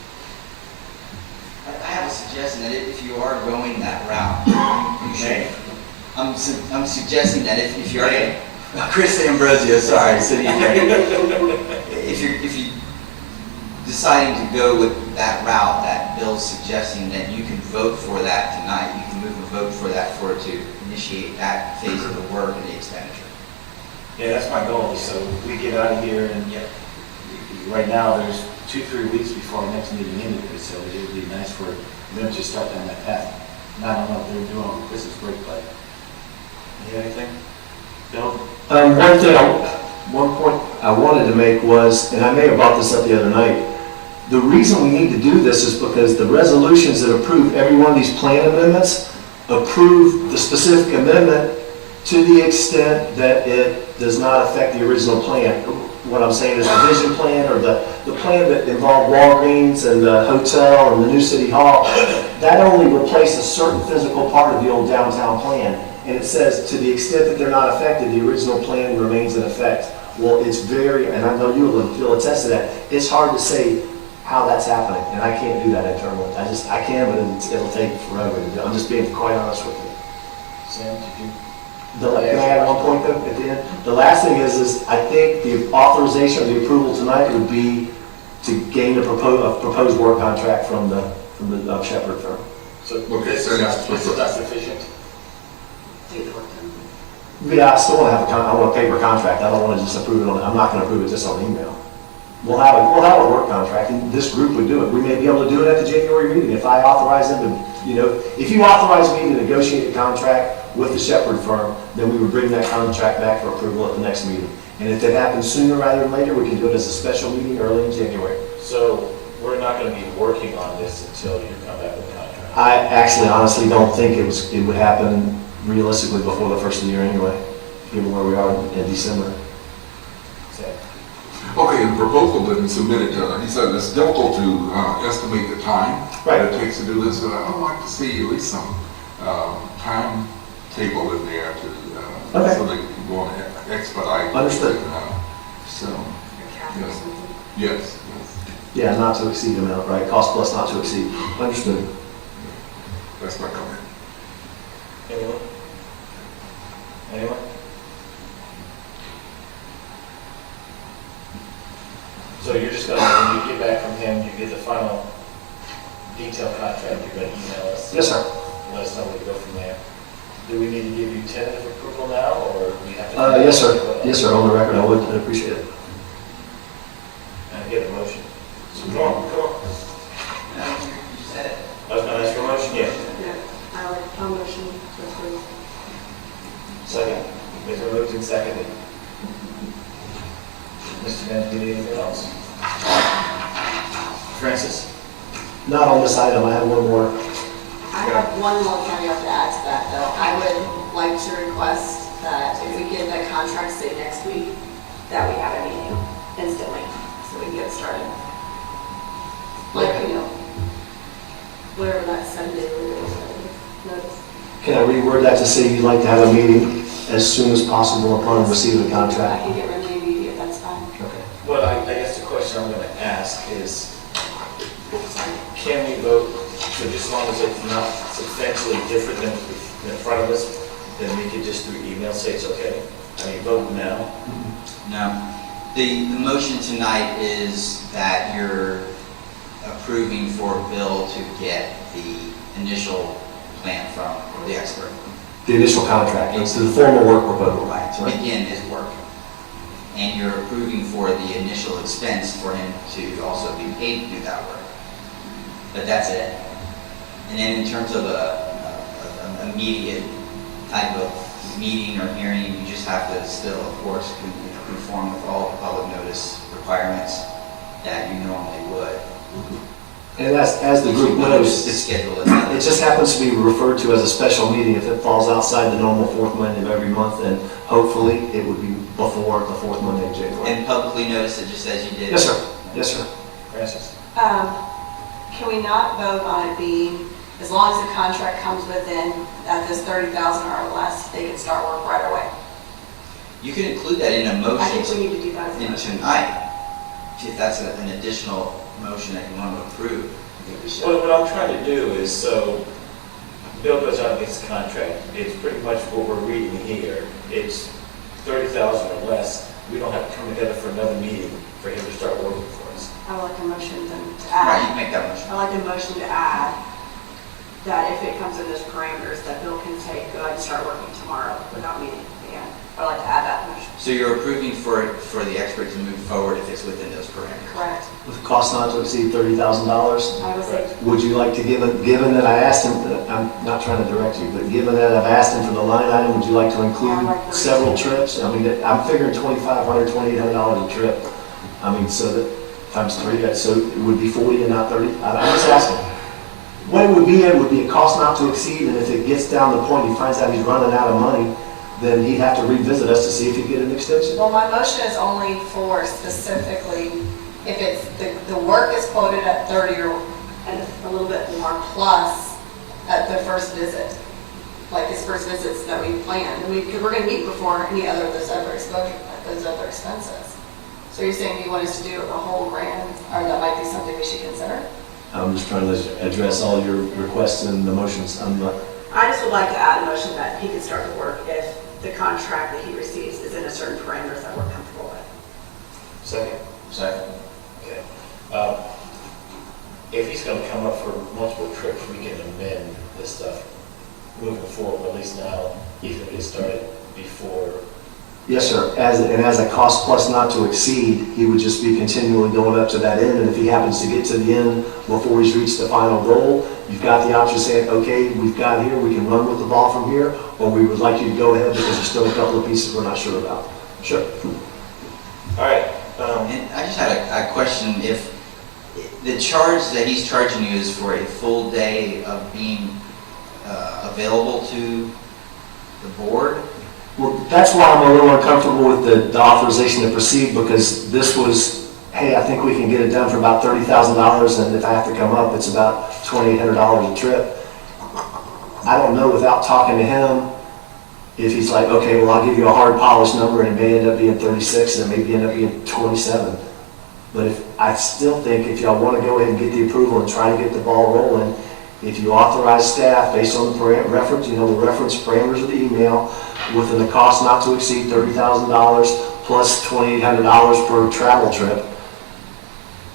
I have a suggestion that if you are going that route, you should. I'm suggesting that if you're Chris Ambrosio, sorry, city attorney. If you're deciding to go with that route that Bill's suggesting, that you can vote for that tonight. You can move a vote for that to initiate that phase of the work and the expenditure. Yeah, that's my goal, so we get out of here and right now, there's 2-3 weeks before our next meeting anyway, so it would be nice for them to start down that path. And I don't know if they're doing on Christmas break, but you have anything? Bill? One point I wanted to make was, and I may have brought this up the other night, the reason we need to do this is because the resolutions that approve every one of these plan amendments approve the specific amendment to the extent that it does not affect the original plan. What I'm saying is the vision plan or the plan that involved Walgreens and the hotel and the new city hall, that only replaced a certain physical part of the old downtown plan. And it says to the extent that they're not affected, the original plan remains in effect. Well, it's very, and I know you'll attest to that, it's hard to say how that's happening, and I can't do that internally. I can, but it'll take forever to do. I'm just being quite honest with you. Sam, did you? Can I add one point though at the end? The last thing is I think the authorization or the approval tonight would be to gain a proposed work contract from the Shepherd firm. So Okay, this so is that's- not sufficient? Take the work done. Yeah, I still want to have I want a paper contract. I don't want to just approve it on, I'm not going to approve it just on email. We'll have a work contract, and this group would do it. We may be able to do it at the January meeting if I authorize them to, if you authorize me to negotiate a contract with the Shepherd firm, then we would bring that contract back for approval at the next meeting. And if it happens sooner rather than later, we can do it as a special meeting early in January. So we're not going to be working on this until you come back with a contract? I actually honestly don't think it would happen realistically before the first of the year anyway, given where we are in December. Sam? Okay, the proposal didn't submit it to, he said it's difficult to estimate the time that it takes to do this, but I would like to see at least some timetable in there to, Okay. so they can go on and expedite. Understood. So, A cap or Yes. something. yes. Yeah, not to exceed amount, right? Cost plus not to exceed. Understood. That's my comment. Anyone? Anyone? So you're just gonna, when you get back from him, you get the final detailed contract, you're gonna email us? Yes, sir. Let us know where to go from there. Do we need to give you tentative approval now, or we have to? Yes, sir. Yes, sir. On the record, I would appreciate it. And get a motion. So come on. You said it. I was gonna ask for a motion, yeah. Yeah, I'll motion to approve. Second. It's been moved and seconded. Mr. Van, do you need anything else? Francis? Not on this item. I have one more. I have one more caveat to add to that, though. I would like to request that if we get that contract, say next week, that we have a meeting instantly, so we can get started. Like, whatever that Sunday notice. Can I reword that to say you'd like to have a meeting as soon as possible upon receipt of the I contract? can get really immediate, that's fine. Okay. Well, I guess the question I'm gonna ask is, can we vote, so just as long as it's not substantially different than in front of us, then we could just through email say it's okay? I mean, vote now. No. The motion tonight is that you're approving for Bill to get the initial plan from the expert. The initial contract. It's the formal work proposal. Right, to begin his work. And you're approving for the initial expense for him to also be paid to do that work. But that's it. And then in terms of a immediate type of meeting or hearing, you just have to still, of course, conform with all the public notice requirements that you normally would. And as the group knows, To it's, schedule it. it just happens to be referred to as a special meeting. If it falls outside the normal fourth Monday of every month, then hopefully it would be before the fourth Monday of January. And publicly notice it just as you did. Yes, sir. Yes, sir. Francis? Can we not vote on it being, as long as the contract comes within, at this 30,000 or less, they can start work right away? You can include that in a I think motion we need to do that as a in motion. tonight, if that's an additional motion that you want to approve. I think we should. Well, what I'm trying to do is, so Bill goes out and gets a contract. It's pretty much what we're reading here. It's 30,000 or less. We don't have to come together for another meeting for him to start working for us. I would like a motion then to Right, you add, can make that motion. I'd like a motion to add that if it comes in those parameters, that Bill can go ahead and start working tomorrow without meeting again. I'd like to add that motion. So you're approving for the expert to move forward if it's within those parameters? Correct. With a cost not to exceed $30,000. I would say, Would you like to given that I asked him, I'm not trying to direct you, but given that I've asked him for the line item, would you like to Yeah, I'd include like to several reduce it. trips? I mean, I'm figuring $2,500, $2,800 a trip. I mean, so that times three, so it would be 40 and not 30. I'm just asking. What it would be a cost not to exceed, and if it gets down to the point he finds out he's running out of money, then he'd have to revisit us to see if he'd get an extension. well, my motion is only for specifically, if it's, the work is quoted at 30 or and a little bit more plus at the first visit, like his first visits that we planned. I mean, because we're going to meet before any other of those other exposure, those other expenses. So you're saying you want us to do a whole grand, or that might be something we should consider? I'm just trying to address all your requests and the motions. I'm not, I just would like to add a motion that he can start the work if the contract that he receives is in a certain parameters that we're comfortable with. Second? Second. Okay. If he's gonna come up for multiple trips, we can amend this stuff moving forward, but at least now he's gonna get started before. yes, sir. As a cost plus not to exceed, he would just be continually going up to that end. And if he happens to get to the end before he's reached the final goal, you've got the option of saying, okay, we've got here, we can run with the ball from here, or we would like you to go ahead because there's still a couple of pieces we're not sure about. Sure. All right, And I just had a question. If the charge that he's charging you is for a full day of being available to the board, Well, that's why I'm a little uncomfortable with the authorization to proceed, because this was, hey, I think we can get it done for about $30,000, and if I have to come up, it's about $2,800 a trip. I don't know without talking to him if he's like, okay, well, I'll give you a hard polished number, and it may end up being 36, and it may end up being 27. But I still think if y'all want to go ahead and get the approval and try to get the ball rolling, if you authorize staff based on the reference, the reference parameters of the email, within a cost not to exceed $30,000 plus $2,800 per travel trip,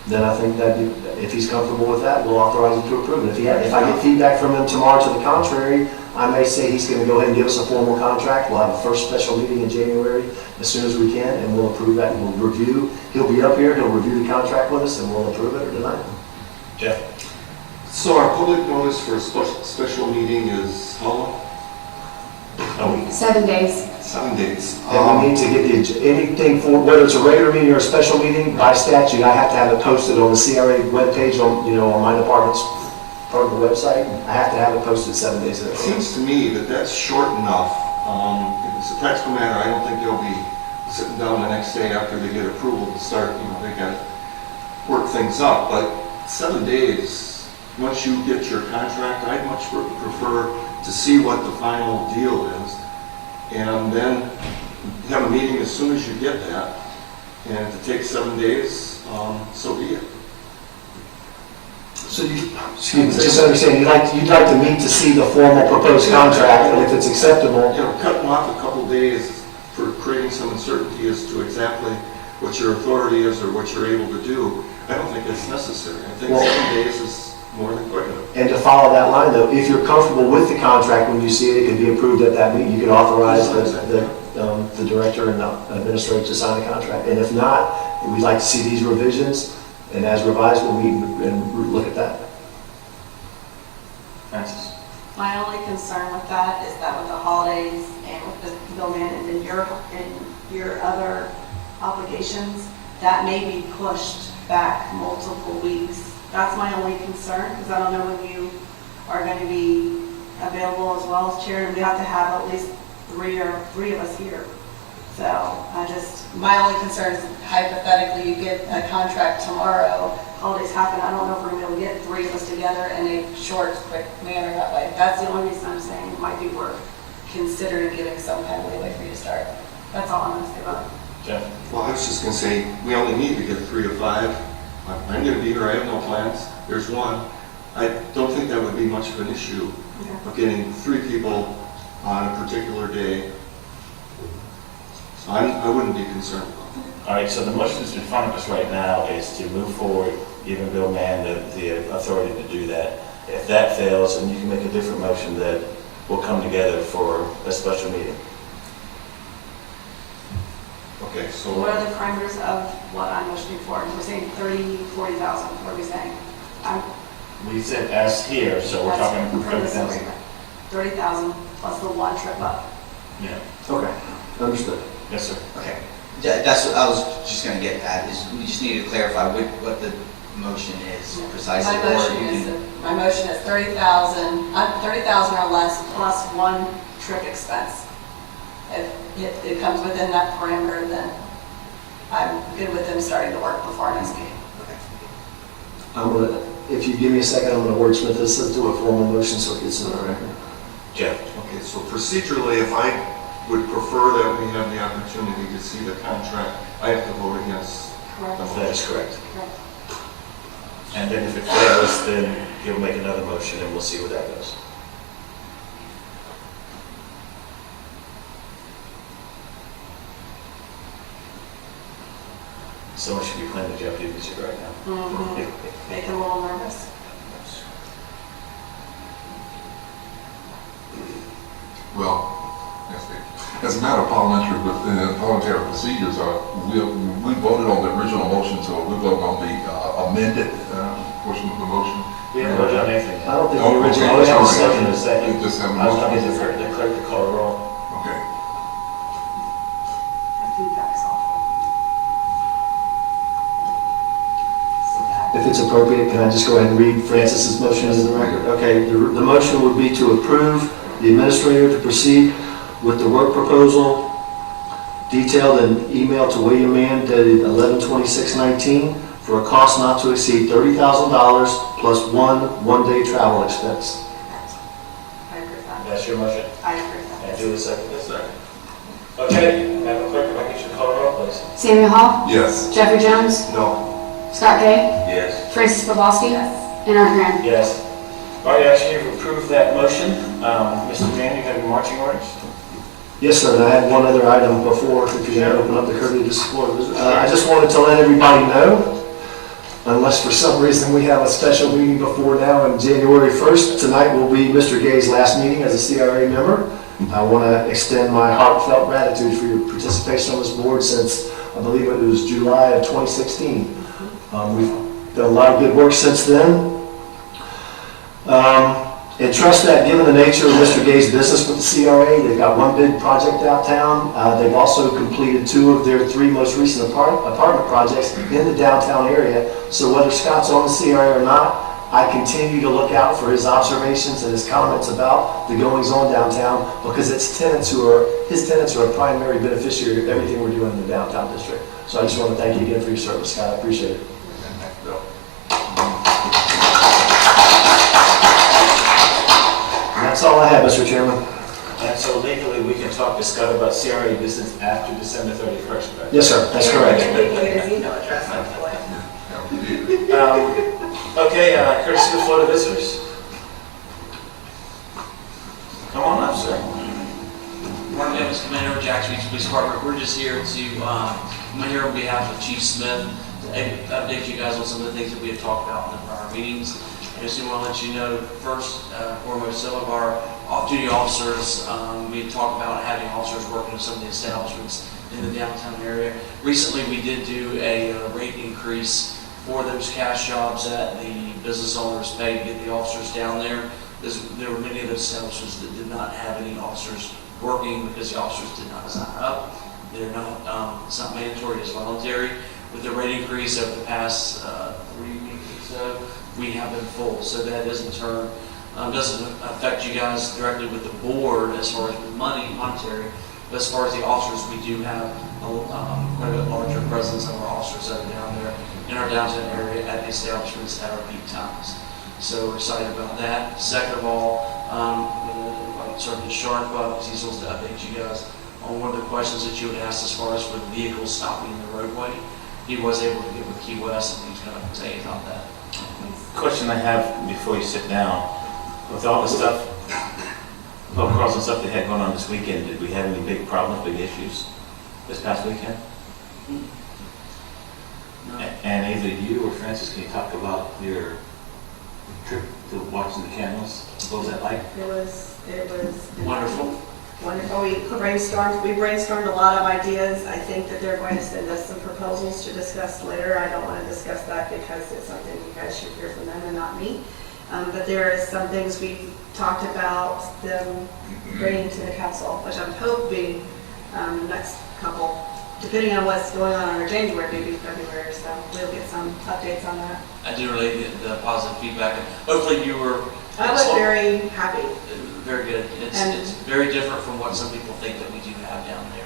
then I think that if he's comfortable with that, we'll authorize him to approve it. If I get feedback from him tomorrow to the contrary, I may say he's going to go ahead and give us a formal contract. We'll have a first special meeting in January as soon as we can, and we'll approve that, and we'll review. He'll be up here, he'll review the contract with us, and we'll approve it or deny it. Jeff? So our public notice for a special meeting is how long? 7 days. 7 days. And we need to get anything for, whether it's a regular meeting or a special meeting, by statute, I have to have it posted on the CRA webpage on my department's part of the website. I have to have it posted 7 days in It advance. seems to me that that's short enough. If it's a practical matter, I don't think they'll be sitting down the next day after they get approval to start, they got to work things up. But 7 days, once you get your contract, I'd much prefer to see what the final deal is. And then have a meeting as soon as you get that. And if it takes 7 days, so be it. So just understand, you'd like to meet to see the formal proposed contract, and if it's acceptable, Cutting off a couple days for creating some uncertainty as to exactly what your authority is or what you're able to do, I don't think it's necessary. I think Well- 7 days is more than quick enough. and to follow that line though, if you're comfortable with the contract when you see it, it could be approved at that meeting. You could authorize the director and the administrator to sign the contract. And if not, we'd like to see these revisions, and as revised, we'll meet and look at that. Francis? My only concern with that is that with the holidays and with Bill Mann, and then your other obligations, that may be pushed back multiple weeks. That's my only concern, because I don't know when you are going to be available as well as chair, and we have to have at least three of us here. So my only concern is hypothetically you get a contract tomorrow, holidays happen, I don't know if we're going to be able to get three of us together in a short, quick manner that way. That's the only reason I'm saying it might be worth considering giving some kind of leeway for you to start. That's all I'm going to say about it. Jeff? Well, I was just gonna say, we only need to get 3 of 5. I'm gonna be here, I have no plans, there's one. I don't think that would be much of an issue of getting 3 people on a particular day. So I wouldn't be concerned about that. All right, so the motion that's in front of us right now is to move forward, giving Bill Mann the authority to do that. If that fails, then you can make a different motion that will come together for a special meeting. Okay, so. What are the parameters of what I'm motioning for? We're saying 30, 40,000, what are we saying? We said as here, so we're talking For this 30,000. agreement. 30,000 plus the one trip up. Yeah, Okay, understood. yes, sir. Okay. That's what I was just gonna get at, is we just need to clarify what the motion is precisely. My motion is 30,000 or less plus one trip expense. If it comes within that parameter, then I'm good with them starting to work before our next meeting. If you give me a second, I'm gonna wordsmith this into a formal motion so it gets in the record. Jeff? Okay, so procedurally, if I would prefer that we have the opportunity to see the contract, I have to vote against. Correct. That is correct. Correct. And then if it fails, then he'll make another motion and we'll see where that goes. Someone should be playing the Jeopardy music right now. Make him a little nervous. Well, as a matter of parliamentary procedures, we voted on the original motion, so we're voting on the amended portion of the motion. We haven't voted on anything I yet. don't think Oh, the okay, original, We have a sorry. second, a second. We just have a I was going to motion. get the clerk to call a roll. Okay. That feedback's awful. if it's appropriate, can I just go ahead and read Francis's motion into the record? Okay, the motion would be to approve the administrator to proceed with the work proposal detailed in email to William Mann dated 11/26/19 for a cost not to exceed $30,000 plus one-day travel expense. I agree with that. That's your motion. I agree with And that. do a second. Second. Okay, Madam Clerk, if I get you to call a roll, please. Samuel Hall, Yes. Jeffrey Jones, No. Scott Gay, Yes. Francis Probowski, and Art Grant. Yes. All right, actually, you've approved that motion. Mr. Mann, you have your marching orders? Yes, sir, and I had one other item before, if you can open up the curtain to support. I just wanted to let everybody know, unless for some reason we have a special meeting before now on January 1st, tonight will be Mr. Gay's last meeting as a CRA member. I want to extend my heartfelt gratitude for your participation on this board since, I believe it was July of 2016. We've done a lot of good work since then. And trust that given the nature of Mr. Gay's business with the CRA, they've got one big project downtown. They've also completed 2 of their 3 most recent apartment projects in the downtown area. So whether Scott's on the CRA or not, I continue to look out for his observations and his comments about the goings-on downtown because his tenants are a primary beneficiary of everything we're doing in the downtown district. So I just want to thank you again for your service, Scott. I appreciate it. And that's all I have, Mr. Chairman. And so legally, we can talk to Scott about CRA business after December 31st, correct? Yes, sir, that's correct. Get his email address, hopefully. Okay, courtesy of the floor to visitors. Come on up, sir. Morning, Mr. Commander, Jack Street Police Department. We're just here to, I'm here on behalf of Chief Smith to update you guys on some of the things that we have talked about in the prior meetings. I just want to let you know, first, foremost, some of our off-duty officers, we had talked about having officers working in some of the establishments in the downtown area. Recently, we did do a rate increase for those cash jobs that the business owners paid to get the officers down there. There were many of those establishments that did not have any officers working because the officers did not sign up. They're not, it's not mandatory, it's voluntary. With the rate increase over the past 3 weeks or so, we have been full. So that is in turn, doesn't affect you guys directly with the board as far as with monetary, but as far as the officers, we do have quite a bit larger presence of our officers that are down there in our downtown area at the establishments at our peak times. So we're excited about that. Second of all, like Sergeant Sharp, because he's supposed to update you guys on one of the questions that you had asked as far as for the vehicles stopping in the roadway. He was able to get with Key West, and he's going to tell you about that. Question I have before you sit down, with all the stuff, public crossing stuff they had going on this weekend, did we have any big problems, big issues this past weekend? No. And either you or Francis, can you talk about your trip to watching the cameras? What was that like? It was Wonderful. wonderful. We brainstormed a lot of ideas. I think that they're going to send us some proposals to discuss later. I don't want to discuss that because it's something you guys should hear from them and not me. But there is some things we talked about them bringing to the council, which I'm hoping next couple, depending on what's going on in our January, maybe February, so we'll get some updates on that. I do relate the positive feedback, and hopefully you were. I was very happy. Very good. And- It's very different from what some people think that we do have down there.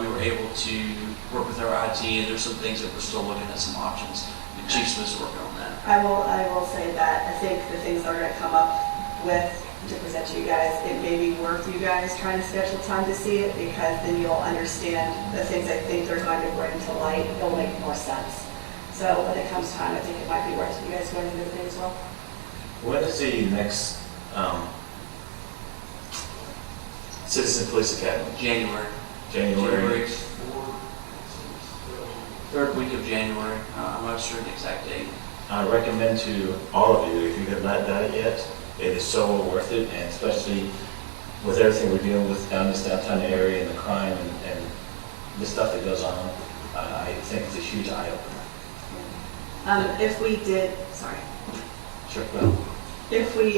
We were able to work with our IT, and there's some things that we're still looking at, some options. The Chief's was working on that. I will say that I think the things that are going to come up with to present to you guys, it may be worth you guys trying to schedule time to see it, because then you'll understand the things I think they're going to bring to light. It'll make more sense. So when it comes time, I think it might be worth you guys going into the day as well. When is the next Citizen Police Academy? January. January. Third week of January. I'm not sure the exact date. I recommend to all of you, if you have not done it yet, it is so worth it, and especially with everything we're dealing with down this downtown area and the crime and the stuff that goes on, I think it's a huge eye opener. If we did, sorry. Sure, well, If we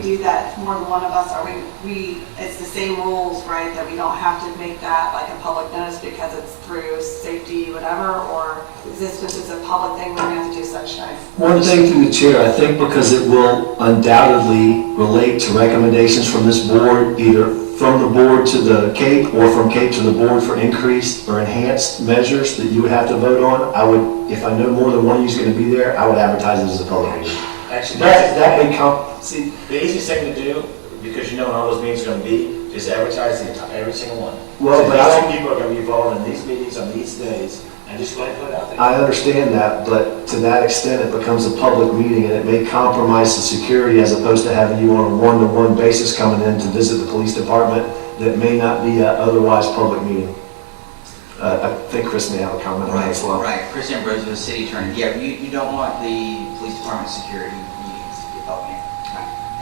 do that, more than one of us, are we, it's the same rules, right, that we don't have to make that like a public notice because it's through safety, whatever, or is this just as a public thing, we're going to have to do sunshine? One thing through the chair, I think because it will undoubtedly relate to recommendations from this board, either from the board to the Cape or from Cape to the board for increased or enhanced measures that you would have to vote on, I would, if I know more than one of you is going to be there, I would advertise it as a public meeting. actually, That may come, see, the easiest thing to do, because you know when all those meetings are going to be, is advertise every single one. Well, So but I these don't- two people are going to be involved in these meetings on these days, and just go ahead and put it out there. I understand that, but to that extent, it becomes a public meeting and it may compromise the security as opposed to having you on a one-to-one basis coming in to visit the police department that may not be an otherwise public meeting. I think Chris may have a comment on that as well. Right, Chris Ambrose, the city attorney. Yeah, you don't want the police department security meetings to be public,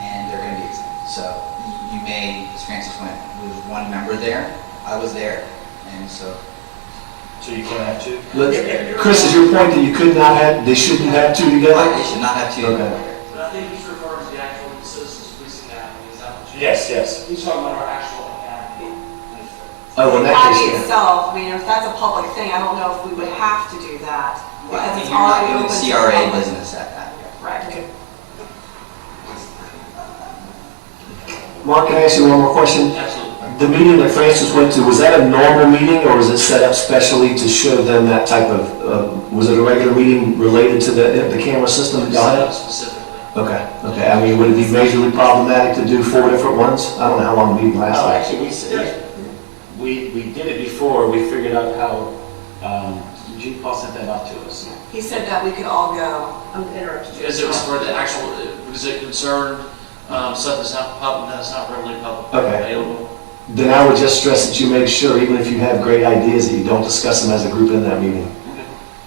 and they're going to be exempt. So you may, as Francis went, there was one member there. I was there, and so. So you can't have two? Chris, is your point that you could not have, they shouldn't have two together? They should not have two. Okay. But I think he's referring to the actual Citizens Police Academy. Is that what you? Yes, yes. He's talking about our actual academy. Oh, in The that case, academy yeah. itself, I mean, if that's a public thing, I don't know if we would have to do that. I Because think it's you're not already doing open to the CRA public. business at that. Right. Mark, can I ask you one more question? Absolutely. The meeting that Francis went to, was that a normal meeting or was it set up specially to show them that type of, was it a regular meeting related to the camera system that y'all Set had? up specifically. Okay. I mean, would it be majorly problematic to do 4 different ones? I don't know how long the meeting No, lasted. actually, we did it before, we figured out how, G. Paul sent that out to us. He said that we could all go. I'm interrupting you. Because it was for the actual, because it concerned stuff that's not public, that's not readily public Okay. available. Then I would just stress that you make sure, even if you have great ideas, that you don't discuss them as a group in that meeting.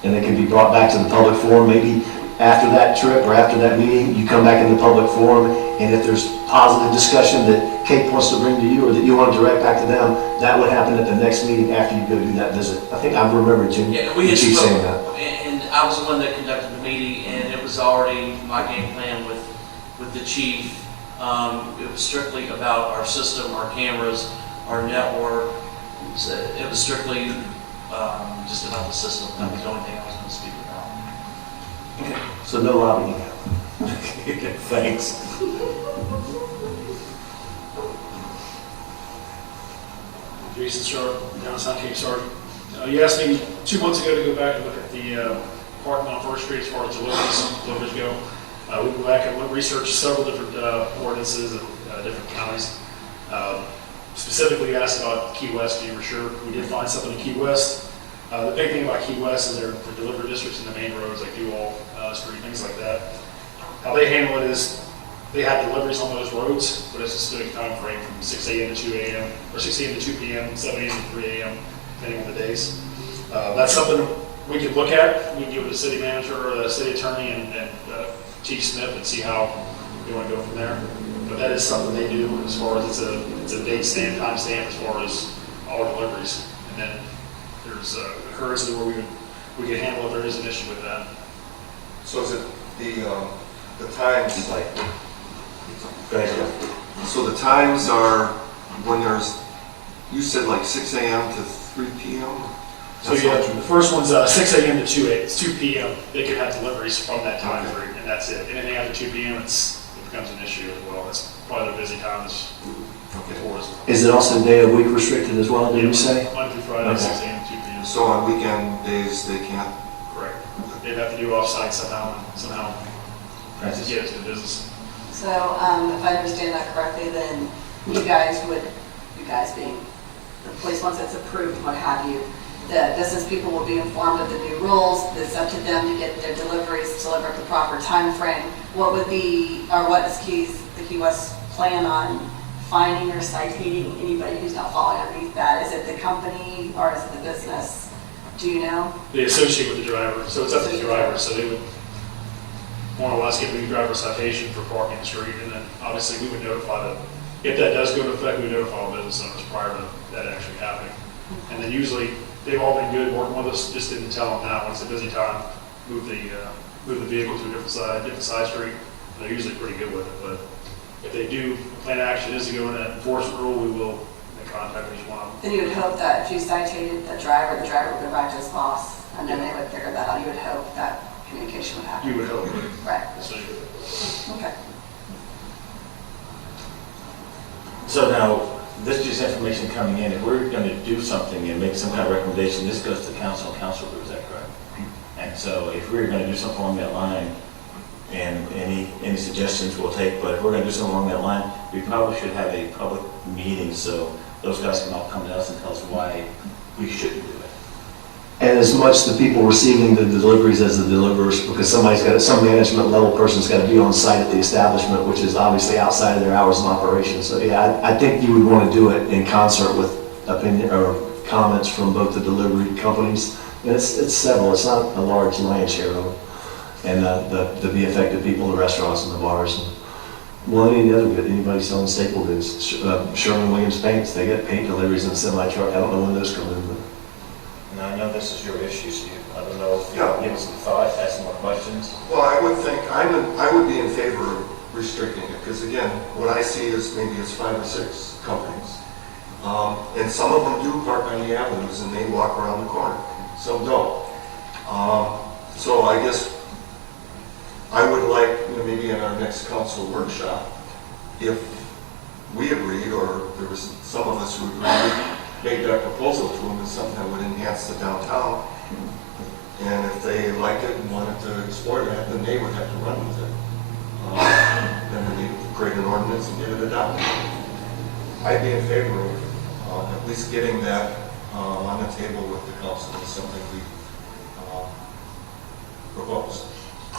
And they can be brought back to the public forum, maybe after that trip or after that meeting, you come back in the public forum, and if there's positive discussion that Kate wants to bring to you or that you want to direct back to them, that would happen at the next meeting after you go do that visit. I think I remember Jim, Yeah, the we had chief spoke, saying that. and I was the one that conducted the meeting, and it was already my game plan with the chief, It was strictly about our system, our cameras, our network. So it was strictly just about the system. That was the only thing I was going to speak about. So no lobbying. Thanks. Jason Sharp, downtown King Sergeant. You asked me 2 months ago to go back and look at the parking on First Street as far as deliveries go. We went back and researched several different ordinances in different counties. Specifically asked about Key West, you were sure we did find something in Key West. The big thing about Key West is their delivery districts in the main roads, like Duval Street, things like that. How they handle it is they have deliveries on those roads, but it's a specific time frame from 6 a.m. to 2 a.m., or 6 a.m. to 2 p.m., 7 a.m. to 3 a.m., depending on the days. That's something we could look at. We can give it to the city manager or the city attorney and Chief Smith and see how we want to go from there. But that is something they do as far as it's a date stamp, time stamp as far as all deliveries. And then there's occurrences where we can handle if there is an issue with that. So is it the times, like, Go ahead, Jeff. so the times are when there's, you said like 6 a.m. to 3 p.m.? So yeah, the first one's 6 a.m. to 2 p.m. They can have deliveries from that time Okay. period, and that's it. Anything after 2 p.m., it becomes an issue as well. It's probably their busy time is before us. Is it also day of week restricted as well, did you say? Monday through Friday, Okay. 6 a.m. to 2 p.m. So on weekend days, they can't? Correct. They'd have to do off-site somehow Francis? to get it to the business. So, if I understand that correctly, then you guys being the police, once it's approved, what have you, the business people will be informed of the new rules. It's up to them to get their deliveries delivered at the proper time frame. What would be, or what is the Key West plan on finding or citing anybody who's not following underneath that? Is it the company or is it the business? Do you know? They associate with the driver, so it's up to the driver. So they would more or less give the driver a citation for parking in the street, and then obviously we would notify them. If that does go into effect, we would notify all business owners prior to that actually happening. And then usually, they've all been good working with us, just didn't tell them now, when it's a busy time, move the vehicle to a different side street. They're usually pretty good with it, but if they do, the plan of action is to go in an enforcement rule, we will make contact with each one of them. Then you would hope that if you cited the driver would go back to his boss, and then they would figure that out. You would hope that communication would happen. You would hope. Right. So, Okay. So now, this is just information coming in. If we're going to do something and make some kind of recommendation, this goes to council and council approves that, correct? And so if we're going to do something along that line, and any suggestions we'll take, but if we're going to do something along that line, we probably should have a public meeting so those guys can all come to us and tell us why we shouldn't do it. And as much the people receiving the deliveries as the deliverers, because some management level person's got to be on site at the establishment, which is obviously outside of their hours of operation. So yeah, I think you would want to do it in concert with opinion or comments from both the delivery companies. And it's several, it's not a large land share of them. And the be affected people, the restaurants and the bars. And, well, any other good, anybody selling staple goods, Sherwin-Williams paints, they get paint deliveries in a semi truck. I don't know when those come in, but. And I know this is your issue, so I don't know if you Yeah. can give us some thought, ask some more questions. Well, I would think, I would be in favor of restricting it, because again, what I see is maybe it's 5 or 6 companies. And some of them do park on the avenues and they walk around the corner, some don't. So I guess I would like, maybe in our next council workshop, if we agreed, or there was some of us who agreed, make that proposal to them as something that would enhance the downtown. And if they liked it and wanted to explore that, then they would have to run with it. Then we need to create an ordinance and get it adopted. I'd be in favor of at least getting that on the table with the council as something we propose.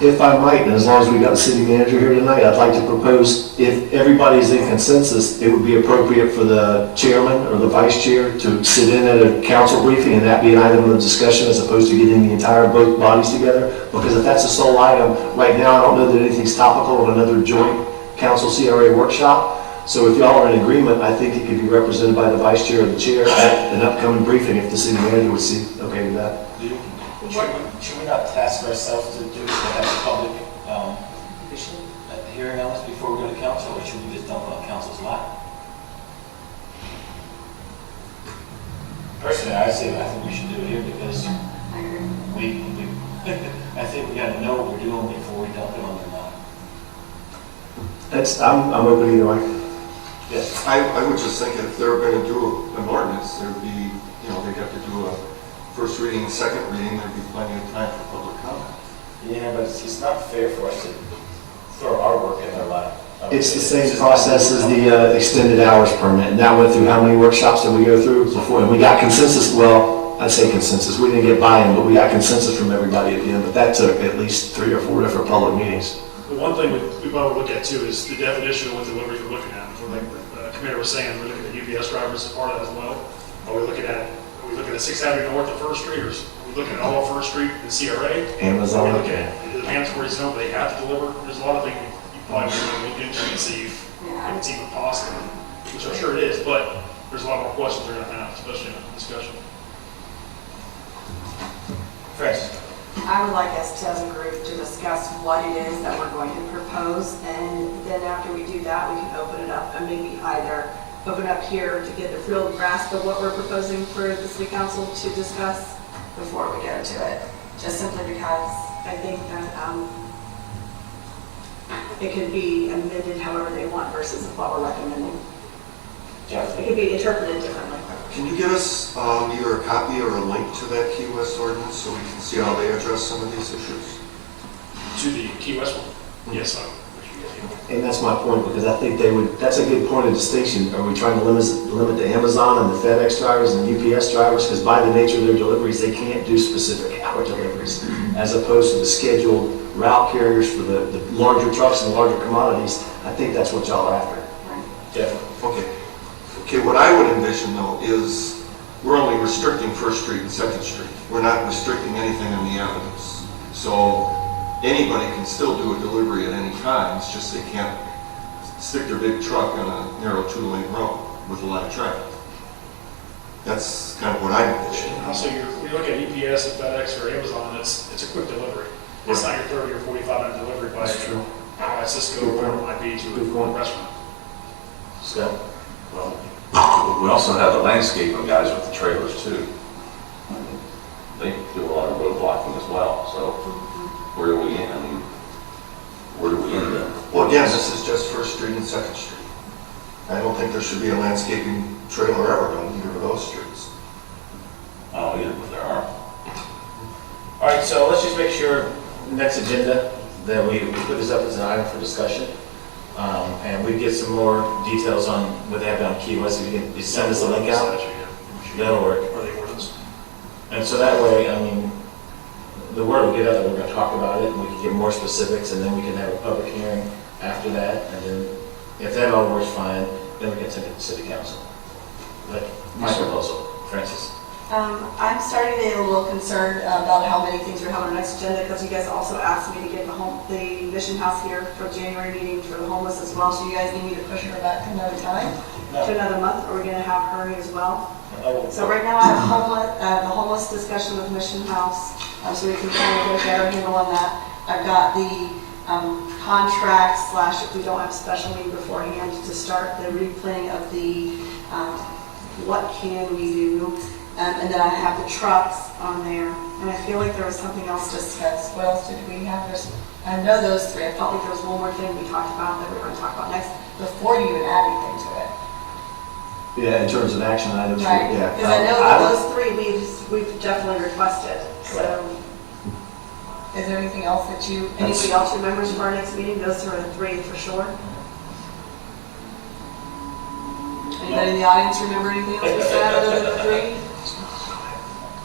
If I might, and as long as we got the city manager here tonight, I'd like to propose, if everybody's in consensus, it would be appropriate for the chairman or the vice chair to sit in at a council briefing and that be an item of discussion as opposed to getting the entire both bodies together. Because if that's a sole item, right now I don't know that anything's topical on another joint council CRA workshop. So if y'all are in agreement, I think it could be represented by the vice chair or the chair at an upcoming briefing if the city manager would see okay with that. Should we not task ourselves to have a public officially a hearing on this before we go to council, or should we just dump it on council's lap? Personally, I think we should do it here because I agree. I think we gotta know what we're doing before we dump it on their lap. I'm open either way. Yes. I would just think if they're gonna do an ordinance, there'd be, they'd have to do a first reading, and second reading, there'd be plenty of time for public comment. Yeah, but it's not fair for us to throw our work in their lap. It's the same process as the extended hours permit, and that went through how many workshops did we go through before? And we got consensus, well, I'd say consensus, we didn't get buy-in, but we got consensus from everybody at the end, but that took at least 3 or 4 different public meetings. The one thing we probably look at too is the definition of what deliveries we're looking at. So like the commander was saying, we're looking at UPS drivers as part of that as well. Are we looking at 6th Avenue North of First Street, or are we looking at all of First Street and CRA? Amazon. Are we looking at the mandatory zone, they have to deliver? There's a lot of things you probably want to look into and see if it's even possible, which I'm sure it is, but there's a lot more questions they're gonna have, especially in the discussion. Francis? I would like us to, as a group, to discuss what it is that we're going to propose, and then after we do that, we can open it up and maybe either open up here to get the real grasp of what we're proposing for the city council to discuss before we get into it. Just simply because I think that it could be amended however they want versus what we're recommending. It could be interpreted differently. Can you give us either a copy or a link to that Key West ordinance so we can see how they address some of these issues? To the Key West one? Yes, And that's my point, because I think that's a good point of distinction. Are we trying to limit the Amazon and the FedEx drivers and UPS drivers? Because by the nature of their deliveries, they can't do specific hour deliveries, as opposed to the scheduled route carriers for the larger trucks and larger commodities. I think that's what y'all are after. Definitely. Okay, what I would envision though is we're only restricting First Street and Second Street. We're not restricting anything on the avenues. So anybody can still do a delivery at any time, it's just they can't stick their big truck on a narrow 2-lane road with a lot of traffic. That's kind of what I envision. Also, you look at UPS and FedEx or Amazon, it's a quick delivery. It's not your 30 or 45-minute delivery by Cisco or whatever it might be to a restaurant. So, Well, we also have the landscaping guys with the trailers too. They do a lot of road blocking as well, so where do we end? I mean, where do we end up? Well, again, this is just First Street and Second Street. I don't think there should be a landscaping trailer ever on either of those streets. I don't either, but there are. all right, so let's just make sure next agenda that we put this up as an item for discussion. And we get some more details on what they have on Key West. If you can just send us a link out, that'll work. And so that way, I mean, the word will get out that we're going to talk about it, and we can get more specifics, and then we can have a public hearing after that. And then, if that all works fine, then we can send it to City Council. Like my proposal, Francis. I'm starting to get a little concerned about how many things we have on our next agenda, because you guys also asked me to get the mission house here for January meeting for the homeless as well. So you guys need me to push her back another time, to another month, or we're going to have her as well. So right now I have the homeless discussion with Mission House, so we can kind of get a better handle on that. I've got the contract / if we don't have a special meeting beforehand, to start the replanning of the what can we do. And then I have the trucks on there, and I feel like there was something else discussed. What else did we have? I know those 3. I felt like there was one more thing we talked about that we were going to talk about next before you even add anything to it. Yeah, in terms of action items. Right, Yeah. because I know that those 3 we've definitely requested. So, is there anything else that anybody else remembers for our next meeting? Those are the 3 for sure. Anybody in the audience remember anything else we said other than the 3?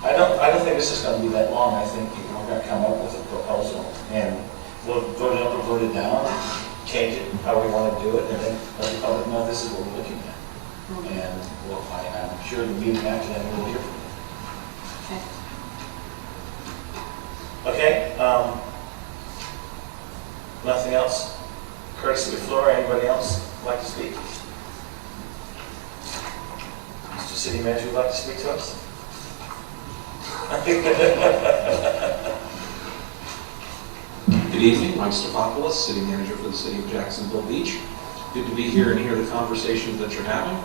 I don't think this is going to be that long. I think we're going to come up with a proposal, and we'll vote it up or vote it down, change it how we want to do it, and then let the public know this is what we're looking at. And we'll find, I'm sure the meeting after that we'll hear from you. Okay. Nothing else? Courtesy of the floor. Anybody else like to speak? Mr. City Manager, would like to speak to us? Good evening, Mike Stefopoulos, City Manager for the City of Jacksonville Beach. Good to be here and hear the conversations that you're having.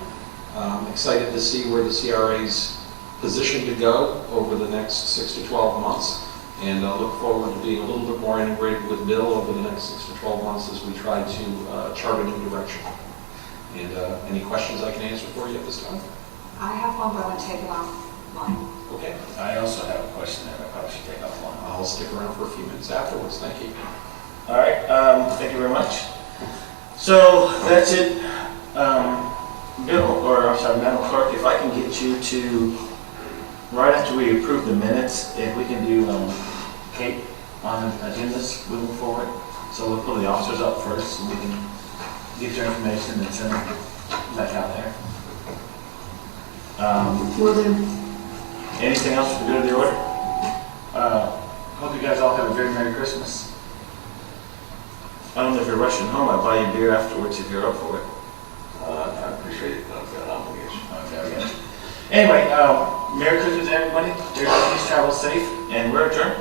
Excited to see where the CRA's positioned to go over the next 6 to 12 months, and look forward to being a little bit more integrated with Bill over the next 6 to 12 months as we try to chart a new direction. And any questions I can answer for you at this time? I have one, but I'm gonna take it offline. Okay, I also have a question that I probably should take offline. I'll stick around for a few minutes afterwards. Thank you. All right, thank you very much. So that's it. Bill, or I'm sorry, Madam Clerk, if I can get you to, right after we approve the minutes, if we can do Kate on agendas moving forward. So we'll pull the officers up first and we can get your information and send them back out there. Will do. Anything else for the good of the order? Hope you guys all have a very Merry Christmas. I don't know if you're rushing home, I'll buy you beer afterwards if you're up for it. I appreciate it, but I've got an obligation. Okay, I got you. Anyway, Merry Christmas, everybody. Please travel safe, and we're adjourned.